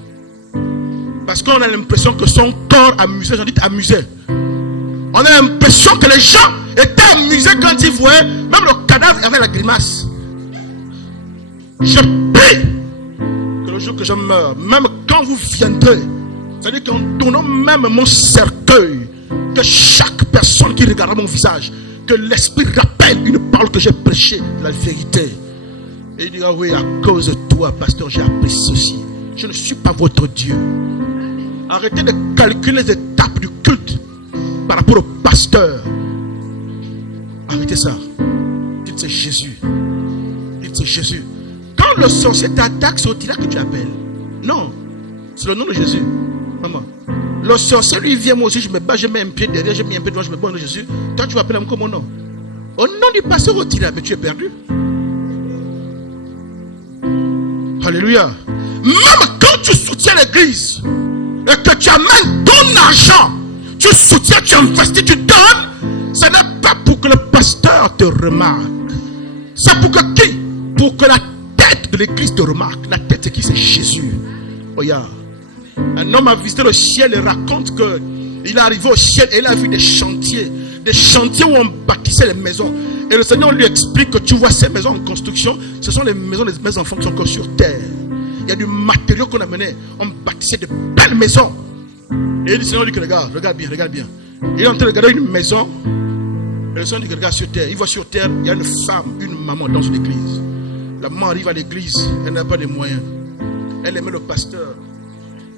Parce qu'on a l'impression que son corps amusait, j'en dis amusait. On a l'impression que les gens étaient amusés quand ils voyaient, même le cadavre avait la grimace. Je prie que le jour que je meurs, même quand vous viendrez, c'est-à-dire qu'en donnant même mon cercueil, que chaque personne qui regardera mon visage, que l'esprit rappelle une parole que j'ai prêchée, la vérité. Et il dira, oui, à cause de toi, pasteur, j'ai appris ceci. Je ne suis pas votre Dieu. Arrêtez de calculer les étapes du culte par rapport au pasteur. Arrêtez ça. Dites, c'est Jésus. Dites, c'est Jésus. Quand le sorcier t'attaque, c'est là que tu appelles. Non, c'est le nom de Jésus. Maman. Le sorcier lui vient, moi aussi, je me bats, je mets un pied derrière, je mets un pied devant, je me bats au nom de Jésus. Toi, tu vas appeler comme mon nom. Au nom du pasteur Otila, mais tu es perdu. Alléluia. Même quand tu soutiens l'église et que tu amènes ton argent, tu soutiens, tu investis, tu donnes, ce n'est pas pour que le pasteur te remarque. C'est pour que qui? Pour que la tête de l'église te remarque. La tête, c'est qui? C'est Jésus. Regarde. Un homme a visité le ciel et raconte qu'il est arrivé au ciel et il a vu des chantiers où on bâtissait les maisons. Et le Seigneur lui explique que tu vois ces maisons en construction, ce sont les maisons des mes enfants qui sont encore sur terre. Il y a du matériau qu'on a mené, on bâtissait de belles maisons. Et le Seigneur lui dit, regarde bien, regarde bien. Il est en train de regarder une maison. Et le Seigneur dit, regarde sur terre. Il voit sur terre, il y a une femme, une maman dans une église. La maman arrive à l'église, elle n'a pas de moyens. Elle aimait le pasteur.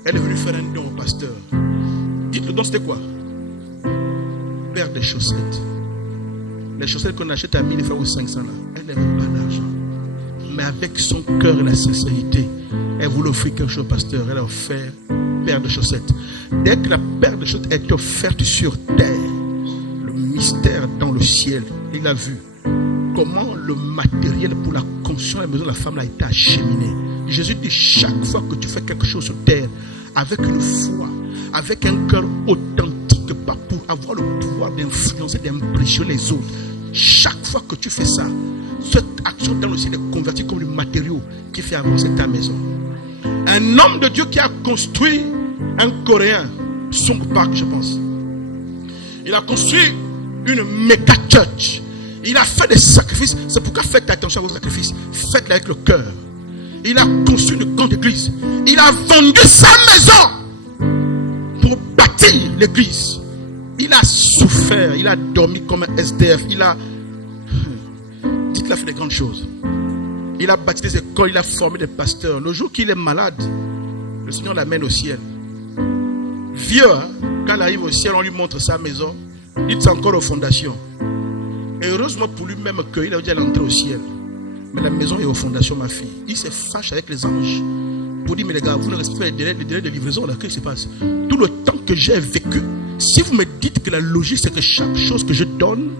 Elle est venue faire un don au pasteur. Dites, le don c'était quoi? Paire des chaussettes. Les chaussettes qu'on achète à 1000 francs ou 500 là. Elle n'avait pas d'argent. Mais avec son cœur et la sincérité, elle voulait offrir quelque chose au pasteur. Elle a offert une paire de chaussettes. Dès que la paire de choses a été offerte sur terre, le mystère dans le ciel, il a vu comment le matériel pour la construction de la maison de la femme a été acheminé. Jésus dit, chaque fois que tu fais quelque chose sur terre, avec une foi, avec un cœur authentique, pas pour avoir le pouvoir d'influencer, d'impressionner les autres, chaque fois que tu fais ça, cette action dans le ciel est convertie comme le matériau qui fait avancer ta maison. Un homme de Dieu qui a construit un Coréen, Song Park, je pense. Il a construit une méga church. Il a fait des sacrifices. C'est pourquoi faites attention à vos sacrifices. Faites-les avec le cœur. Il a construit une grande église. Il a vendu sa maison pour bâtir l'église. Il a souffert. Il a dormi comme un SDF. Il a fait des grandes choses. Il a bâti des écoles. Il a formé des pasteurs. Le jour qu'il est malade, le Seigneur l'amène au ciel. Vieux, hein? Quand il arrive au ciel, on lui montre sa maison. Il dit, c'est encore aux fondations. Et heureusement pour lui-même qu'il a déjà l'entrée au ciel. Mais la maison est aux fondations, ma fille. Il se fâche avec les anges pour dire, mais les gars, vous ne respectez pas les délais de livraison. Là, qu'est-ce qui se passe? Tout le temps que j'ai vécu, si vous me dites que la logique, c'est que chaque chose que je donne,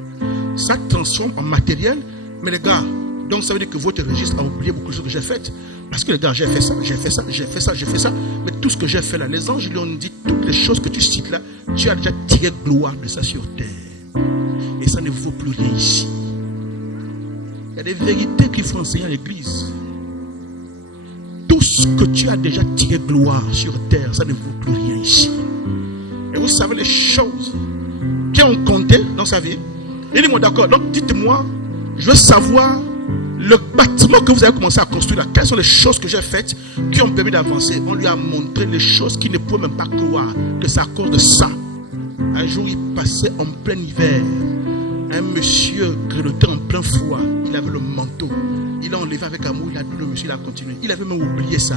ça transforme en matériel. Mais les gars, donc ça veut dire que votre registre a oublié beaucoup de choses que j'ai faites. Parce que les gars, j'ai fait ça, j'ai fait ça, j'ai fait ça, j'ai fait ça. Mais tout ce que j'ai fait là, les anges lui ont dit, toutes les choses que tu cites là, tu as déjà tiré gloire de ça sur terre. Et ça ne vaut plus rien ici. Il y a des vérités qu'il faut enseigner à l'église. Tout ce que tu as déjà tiré gloire sur terre, ça ne vaut plus rien ici. Et vous savez les choses qui ont compté dans sa vie. Il dit, moi d'accord, donc dites-moi, je veux savoir le bâtiment que vous avez commencé à construire là. Quelles sont les choses que j'ai faites qui ont permis d'avancer? On lui a montré les choses qu'il ne pouvait même pas croire que c'est à cause de ça. Un jour, il passait en plein hiver. Un monsieur grelottait en plein froid. Il avait le manteau. Il l'a enlevé avec amour. Il a dit le monsieur, il a continué. Il avait même oublié ça.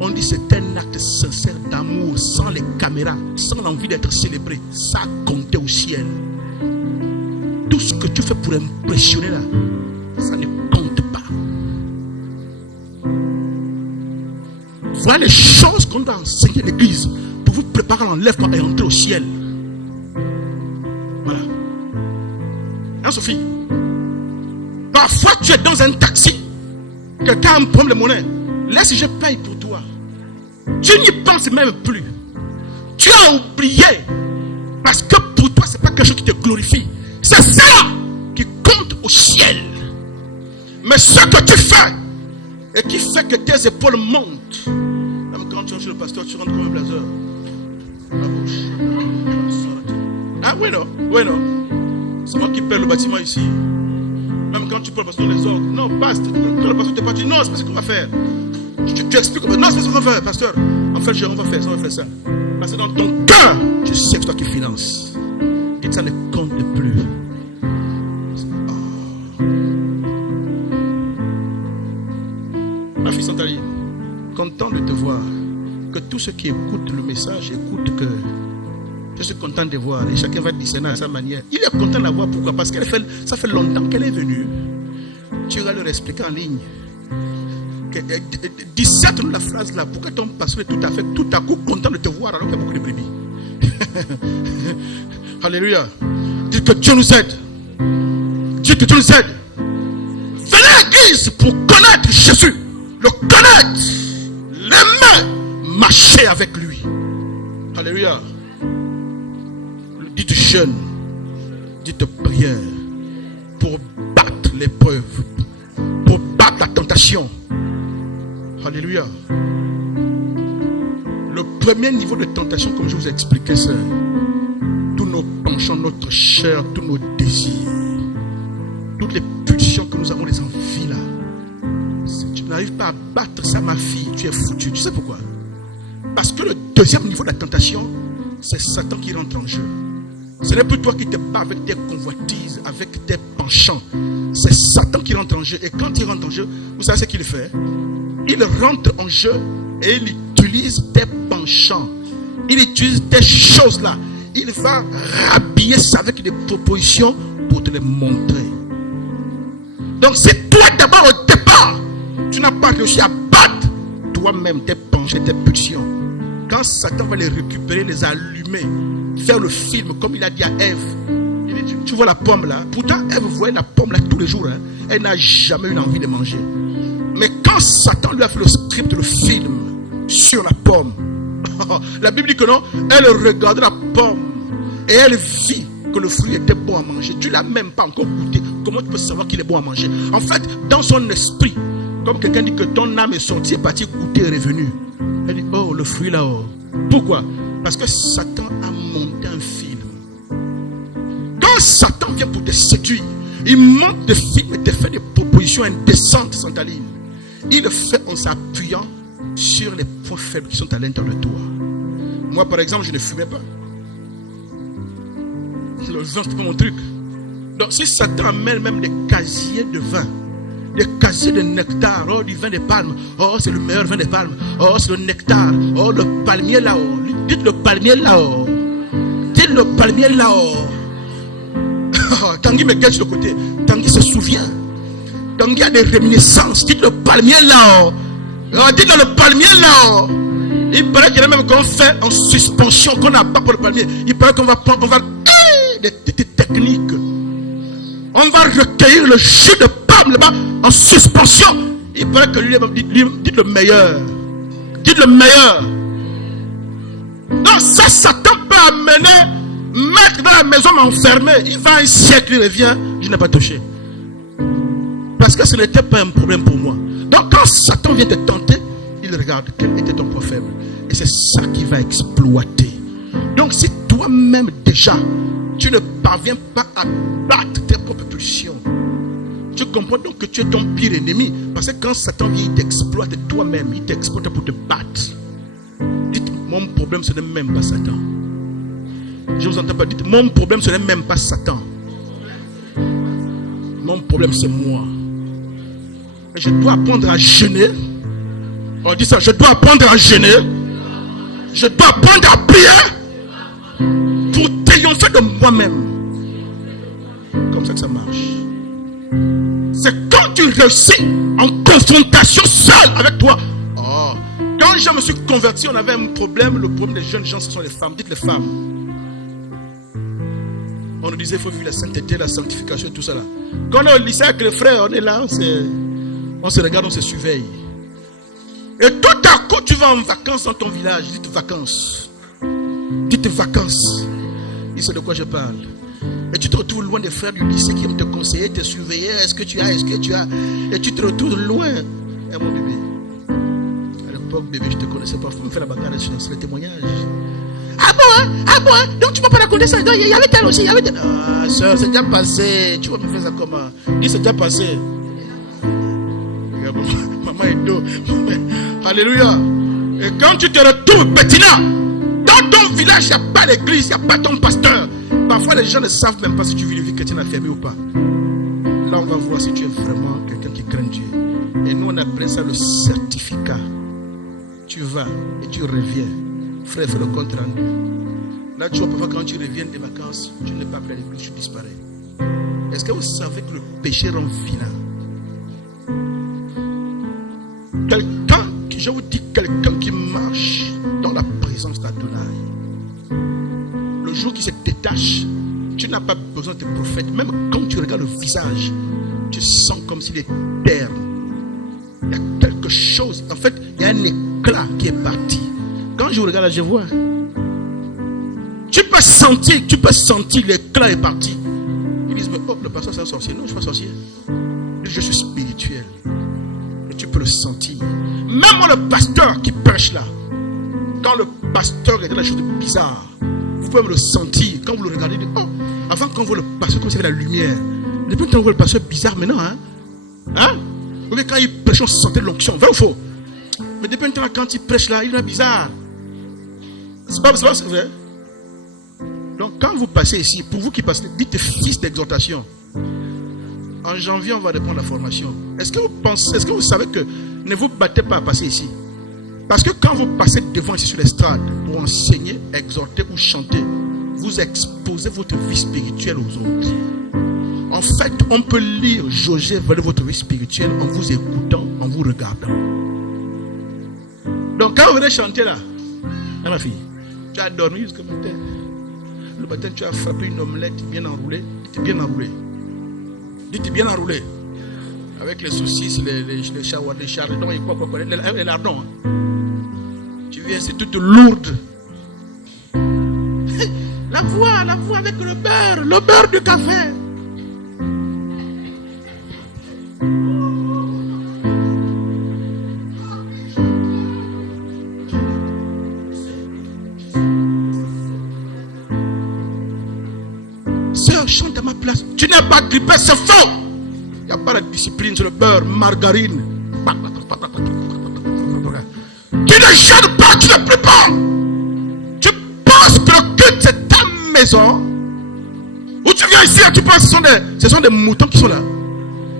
On dit c'est un acte sincère d'amour, sans les caméras, sans l'envie d'être célébré. Ça comptait au ciel. Tout ce que tu fais pour impressionner là, ça ne compte pas. Voilà les choses qu'on doit enseigner à l'église pour vous préparer à l'enlèvement et entrer au ciel. Voilà. Hein, Sophie? Parfois tu es dans un taxi, quelqu'un a un problème de monnaie. Laisse, je paye pour toi. Tu n'y penses même plus. Tu as oublié. Parce que pour toi, c'est pas quelque chose qui te glorifie. C'est ça qui compte au ciel. Mais ce que tu fais et qui fait que tes épaules montent. Même quand tu rentres chez le pasteur, tu rentres comme un blazer. Ah oui non, oui non. C'est moi qui paie le bâtiment ici. Même quand tu peux le pasteur les ordres. Non, basta. Quand le pasteur te parle, non, c'est pas ce qu'on va faire. Tu expliques, non, c'est pas ce qu'on va faire, pasteur. En fait, on va faire ça, on va faire ça. Parce que dans ton cœur, tu sais que c'est toi qui finances. Et ça ne compte plus. Oh. Ma fille Santaline, content de te voir. Que tous ceux qui écoutent le message écoutent que je suis content de voir. Et chacun va discerner à sa manière. Il est content de la voir. Pourquoi? Parce que ça fait longtemps qu'elle est venue. Tu vas leur expliquer en ligne. Disserte-nous la phrase là. Pourquoi ton pasteur est tout à coup content de te voir alors qu'il y a beaucoup de brebis? Alléluia. Dis que Dieu nous aide. Dis que Dieu nous aide. Venez à l'église pour connaître Jésus. Le connaître. L'aimer. Marcher avec lui. Alléluia. Dites jeûne. Dites prière. Pour battre l'épreuve. Pour battre la tentation. Alléluia. Le premier niveau de tentation, comme je vous ai expliqué, c'est tous nos penchants, notre chair, tous nos désirs, toutes les pulsions que nous avons, les envies là. Si tu n'arrives pas à battre ça, ma fille, tu es foutu. Tu sais pourquoi? Parce que le deuxième niveau de la tentation, c'est Satan qui rentre en jeu. Ce n'est plus toi qui te bats avec tes convoitises, avec tes penchants. C'est Satan qui rentre en jeu. Et quand il rentre en jeu, vous savez ce qu'il fait? Il rentre en jeu et il utilise tes penchants. Il utilise tes choses là. Il va rhabiller ça avec des propositions pour te les montrer. Donc c'est toi d'abord au départ. Tu n'as pas réussi à battre toi-même tes penchants, tes pulsions. quand Satan va les récupérer, les allumer, faire le film comme il a dit à Ève. Il dit, tu vois la pomme là. Pourtant, Ève voyait la pomme là tous les jours. Hein. Elle n'a jamais eu envie de manger. Mais quand Satan lui a fait le script, le film sur la pomme, la Bible dit que non, elle regardait la pomme et elle vit que le fruit était bon à manger. Tu ne l'as même pas encore goûté. Comment tu peux savoir qu'il est bon à manger? En fait, dans son esprit, comme quelqu'un dit que ton âme est sortie, est partie goûter, est revenue. Elle dit, oh, le fruit là-haut. Pourquoi? Parce que Satan a monté un film. Quand Satan vient pour te séduire, il monte des films et te fait des propositions indécentes, Santaline. Il le fait en s'appuyant sur les points faibles qui sont à l'intérieur de toi. Moi, par exemple, je ne fumais pas. Le vin, c'est pas mon truc. Donc, si Satan amène même des casiers de vin, des casiers de nectar, oh, du vin de palme, oh, c'est le meilleur vin de palme, oh, c'est le nectar, oh, le palmier là-haut, dites le palmier là-haut, dites le palmier là-haut. Tanguy me guette sur le côté, Tanguy se souvient, Tanguy a des réminiscences, dites le palmier là-haut, oh, dites le palmier là-haut. Il paraît qu'il y en a même qu'on fait en suspension, qu'on n'a pas pour le palmier. Il paraît qu'on va prendre, des techniques. On va recueillir le jus de pomme là-bas en suspension. Il paraît que lui dit le meilleur. Dites le meilleur. Donc ça, Satan peut amener, mettre dans la maison, m'enfermer. Il va un siècle, il revient, je n'ai pas touché. Parce que ce n'était pas un problème pour moi. Donc quand Satan vient te tenter, il regarde quel était ton point faible. Et c'est ça qu'il va exploiter. Donc si toi-même déjà, tu ne parviens pas à battre tes propres pulsions, tu comprends donc que tu es ton pire ennemi. Parce que quand Satan vient, il t'exploite toi-même. Il t'exploite pour te battre. Dites, mon problème ce n'est même pas Satan. Je ne vous entends pas. Dites, mon problème ce n'est même pas Satan. Mon problème c'est moi. Et je dois apprendre à jeûner. On dit ça, je dois apprendre à jeûner. Je dois apprendre à prier pour triompher de moi-même. Comme ça que ça marche. C'est quand tu réussis en confrontation seul avec toi. Oh. Quand je me suis converti, on avait un problème. Le problème des jeunes gens, ce sont les femmes. Dites les femmes. On nous disait il faut vivre la sainteté, la sanctification et tout ça là. Quand on est au lycée avec les frères, on est là, on se regarde, on se surveille. Et tout à coup, tu vas en vacances dans ton village. Dites vacances. Dites vacances. Il sait de quoi je parle. Et tu te retrouves loin des frères du lycée qui vont te conseiller, te surveiller. Est-ce que tu as? Et tu te retrouves loin. Et mon bébé. À l'époque, bébé, je ne te connaissais pas. Il faut me faire la bagarre sur le témoignage. Ah bon, hein? Ah bon, hein? Donc tu ne peux pas raconter ça. Il y avait tel aussi. Ah, soeur, c'est déjà passé. Tu vas me faire ça comment? Dis, c'est déjà passé. Regarde, maman est dos. Alléluia. Et quand tu te retrouves pétinant, dans ton village, il n'y a pas l'église, il n'y a pas ton pasteur. Parfois, les gens ne savent même pas si tu vis une vie chrétienne affirmée ou pas. Là, on va voir si tu es vraiment quelqu'un qui craint Dieu. Et nous, on appelle ça le certificat. Tu vas et tu reviens. Frère, fais le compte rendu. Là, tu vois, parfois, quand tu reviens des vacances, tu n'es pas appelé à l'église, tu disparais. Est-ce que vous savez que le péché rend vilain? Quelqu'un, je vous dis, quelqu'un qui marche dans la présence d'Adonai, le jour qui se détache, tu n'as pas besoin de prophète. Même quand tu regardes le visage, tu sens comme s'il est terne. Il y a quelque chose. En fait, il y a un éclat qui est parti. Quand je regarde là, je vois. Tu peux sentir l'éclat est parti. Ils disent, mais oh, le pasteur c'est un sorcier. Non, je ne suis pas sorcier. Je suis spirituel. Et tu peux le sentir. Même moi, le pasteur qui prêche là, quand le pasteur regarde la chose bizarre, vous pouvez me le sentir. Quand vous le regardez, vous dites, oh, avant quand on voit le pasteur, comme s'il y avait la lumière. Depuis quand on voit le pasteur bizarre maintenant, hein? Ou bien quand il prêche, on sentait l'onction. Vrai ou faux? Mais depuis maintenant, quand il prêche là, il est bizarre. C'est pas vrai? Donc quand vous passez ici, pour vous qui passez, dites fils d'exhortation. En janvier, on va reprendre la formation. Est-ce que vous savez que ne vous battez pas à passer ici? Parce que quand vous passez devant ici sur l'estrade pour enseigner, exhorter ou chanter, vous exposez votre vie spirituelle aux autres. En fait, on peut lire, jauger votre vie spirituelle en vous écoutant, en vous regardant. Donc quand vous venez chanter là, Ah, ma fille, tu as dormi jusqu'au matin. Le matin, tu as frappé une omelette bien enroulée. Tu es bien enroulé. Dis-tu bien enroulé. Avec les saucisses, les chardons et quoi, les lardons. Hein. Tu viens, c'est toute lourde. La voix avec le beurre du café. Sœur, chante à ma place. Tu n'es pas grippé, c'est faux. Il n'y a pas de discipline sur le beurre, margarine. Tu ne chantes pas, tu ne pries pas. Tu penses que le culte c'est ta maison. Où tu viens ici et tu penses que ce sont des moutons qui sont là.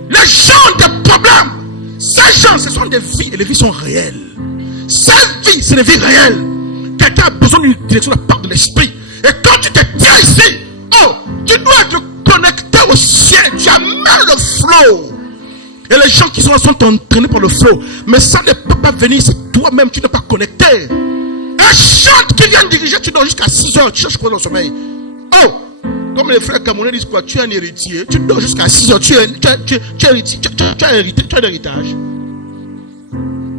Les gens ont des problèmes. Ces gens, ce sont des vies et les vies sont réelles. Ces vies, c'est des vies réelles. Quelqu'un a besoin d'une direction de la part de l'esprit. Et quand tu te tiens ici, oh, tu dois être connecté au ciel. Tu amènes le flow. Et les gens qui sont là sont entraînés par le flow. Mais ça ne peut pas venir, c'est toi-même, tu n'es pas connecté. Un chante qui vient diriger, tu dors jusqu'à 6 heures, tu cherches quoi dans le sommeil. Oh, comme les frères camerounais disent quoi, tu es un héritier, tu dors jusqu'à 6 heures, tu as un héritage.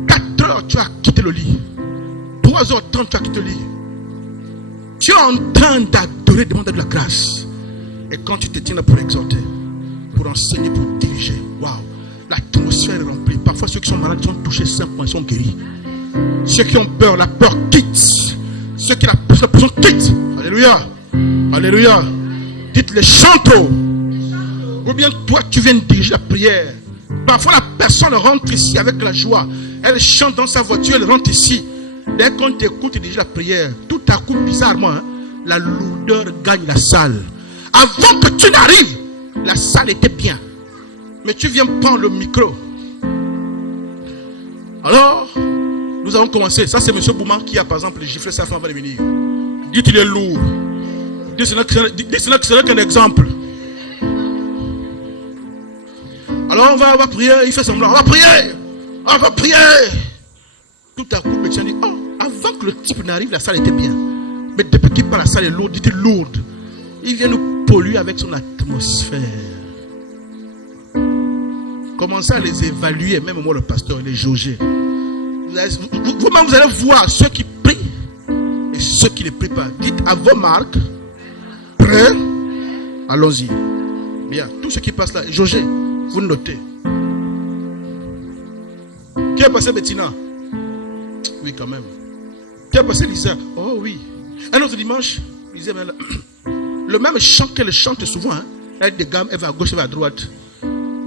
4 heures, tu as quitté le lit. 3h30, tu as quitté le lit. Tu es en train d'adorer, demander de la grâce. Et quand tu te tiens là pour exhorter, pour enseigner, pour diriger, waouh, l'atmosphère est remplie. Parfois, ceux qui sont malades sont touchés 5 points, ils sont guéris. Ceux qui ont peur, la peur quitte. Ceux qui ont la pression quitte. Alléluia. Alléluia. Dites-les chantons. Ou bien toi, tu viens diriger la prière. Parfois, la personne rentre ici avec la joie. Elle chante dans sa voiture, elle rentre ici. Dès qu'on t'écoute et dirige la prière, tout à coup, bizarrement, hein, la lourdeur gagne la salle. Avant que tu n'arrives, la salle était bien. Mais tu viens prendre le micro. Alors, nous avons commencé. Ça, c'est M. Bouman qui a, par exemple, giflé sa femme avant de venir. Dites qu'il est lourd. Dites ce n'est qu'un exemple. Alors, on va prier. Il fait semblant. On va prier. On va prier. Tout à coup, le médecin dit, oh, avant que le type n'arrive, la salle était bien. Mais depuis qu'il part, la salle est lourde. Dites lourde. Il vient nous polluer avec son atmosphère. Commencez à les évaluer, même moi le pasteur, les jauger. Vous-même, vous allez voir ceux qui prient et ceux qui ne prient pas. Dites à vos marques, prêts, allons-y. Bien, tout ce qui passe là, jaugez, vous notez. Qui a passé Bettina? Oui, quand même. Qui a passé Lisa? Oh oui. Un autre dimanche, Lisa, le même chant qu'elle chante souvent, hein, elle des gammes, elle va à gauche, elle va à droite.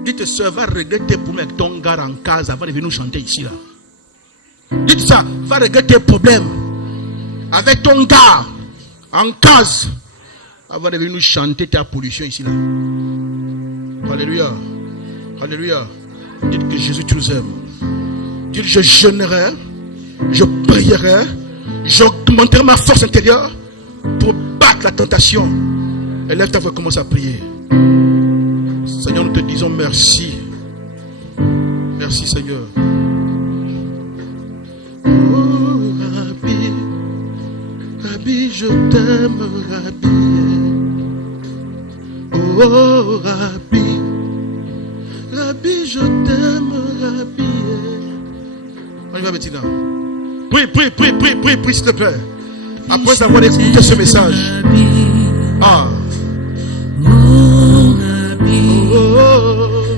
Dites, sœur, va régler tes problèmes avec ton gars en case avant de venir nous chanter ici là. Dites ça, va régler tes problèmes avec ton gars en case avant de venir nous chanter ta pollution ici là. Alléluia. Alléluia. Dites que Jésus, tu nous aimes. Dites, je jeûnerai, je prierai, j'augmenterai ma force intérieure pour battre la tentation. Et lève ta voix, commence à prier. Seigneur, nous te disons merci. Merci, Seigneur. Oh, Rabbi, Rabbi, je t'aime, Rabbi. Oh, Rabbi, Rabbi, je t'aime, Rabbi. On y va, Bettina. Prie, s'il te plaît. Après avoir écouté ce message. Ah.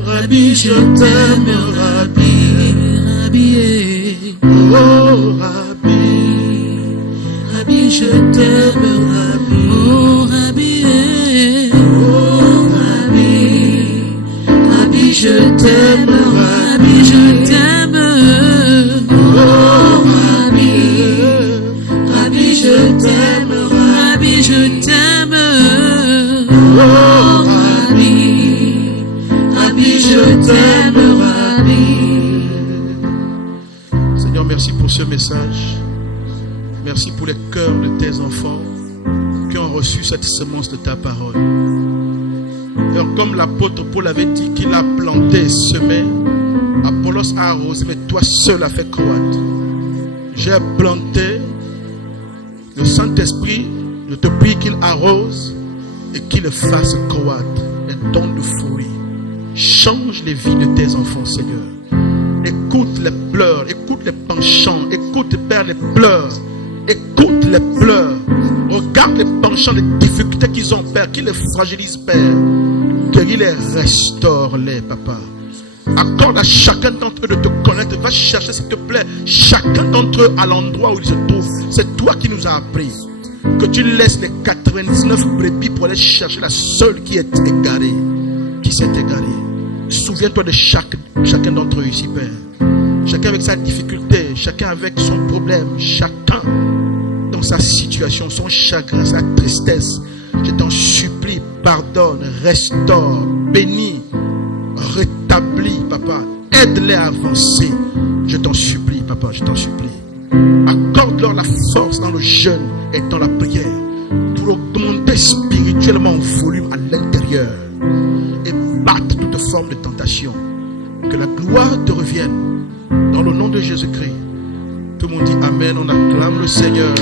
Rabbi, je t'aime, Rabbi, Rabbi, oh Rabbi, Rabbi, je t'aime, Rabbi, oh Rabbi, oh Rabbi, Rabbi, je t'aime, Rabbi, je t'aime, oh Rabbi, Rabbi, je t'aime, Rabbi, je t'aime, oh Rabbi, Rabbi, je t'aime, Rabbi. Seigneur, merci pour ce message. Merci pour les cœurs de tes enfants qui ont reçu cette semence de ta parole. Alors, comme l'apôtre Paul avait dit qu'il a planté, semé, Apollos a arrosé, mais toi seul as fait croître. J'ai planté, te prie qu'il arrose et qu'il fasse croître les dons de fruits. Change les vies de tes enfants, Seigneur. Écoute les pleurs, écoute les penchants, écoute, Père, les pleurs. Écoute les pleurs. Regarde les penchants, les difficultés qu'ils ont, Père, qui les fragilisent, Père. Guéris-les, restaure-les, Papa. Accorde à chacun d'entre eux de te connaître. Va chercher, s'il te plaît, chacun d'entre eux à l'endroit où ils se trouvent. C'est toi qui nous as appris que tu laisses les 99 brebis pour aller chercher la seule qui est égarée, qui s'est égarée. Souviens-toi de chacun d'entre eux ici, Père. Chacun avec sa difficulté, chacun avec son problème, chacun dans sa situation, son chagrin, sa tristesse. Je t'en supplie, pardonne, restaure, bénis, rétablis, Papa. Aide-les à avancer. Je t'en supplie, Papa, je t'en supplie. Accorde-leur la force dans le jeûne et dans la prière pour augmenter spirituellement en volume à l'intérieur et battre toute forme de tentation. Que la gloire te revienne dans le nom de Jésus-Christ. Tout le monde dit Amen, on acclame le Seigneur.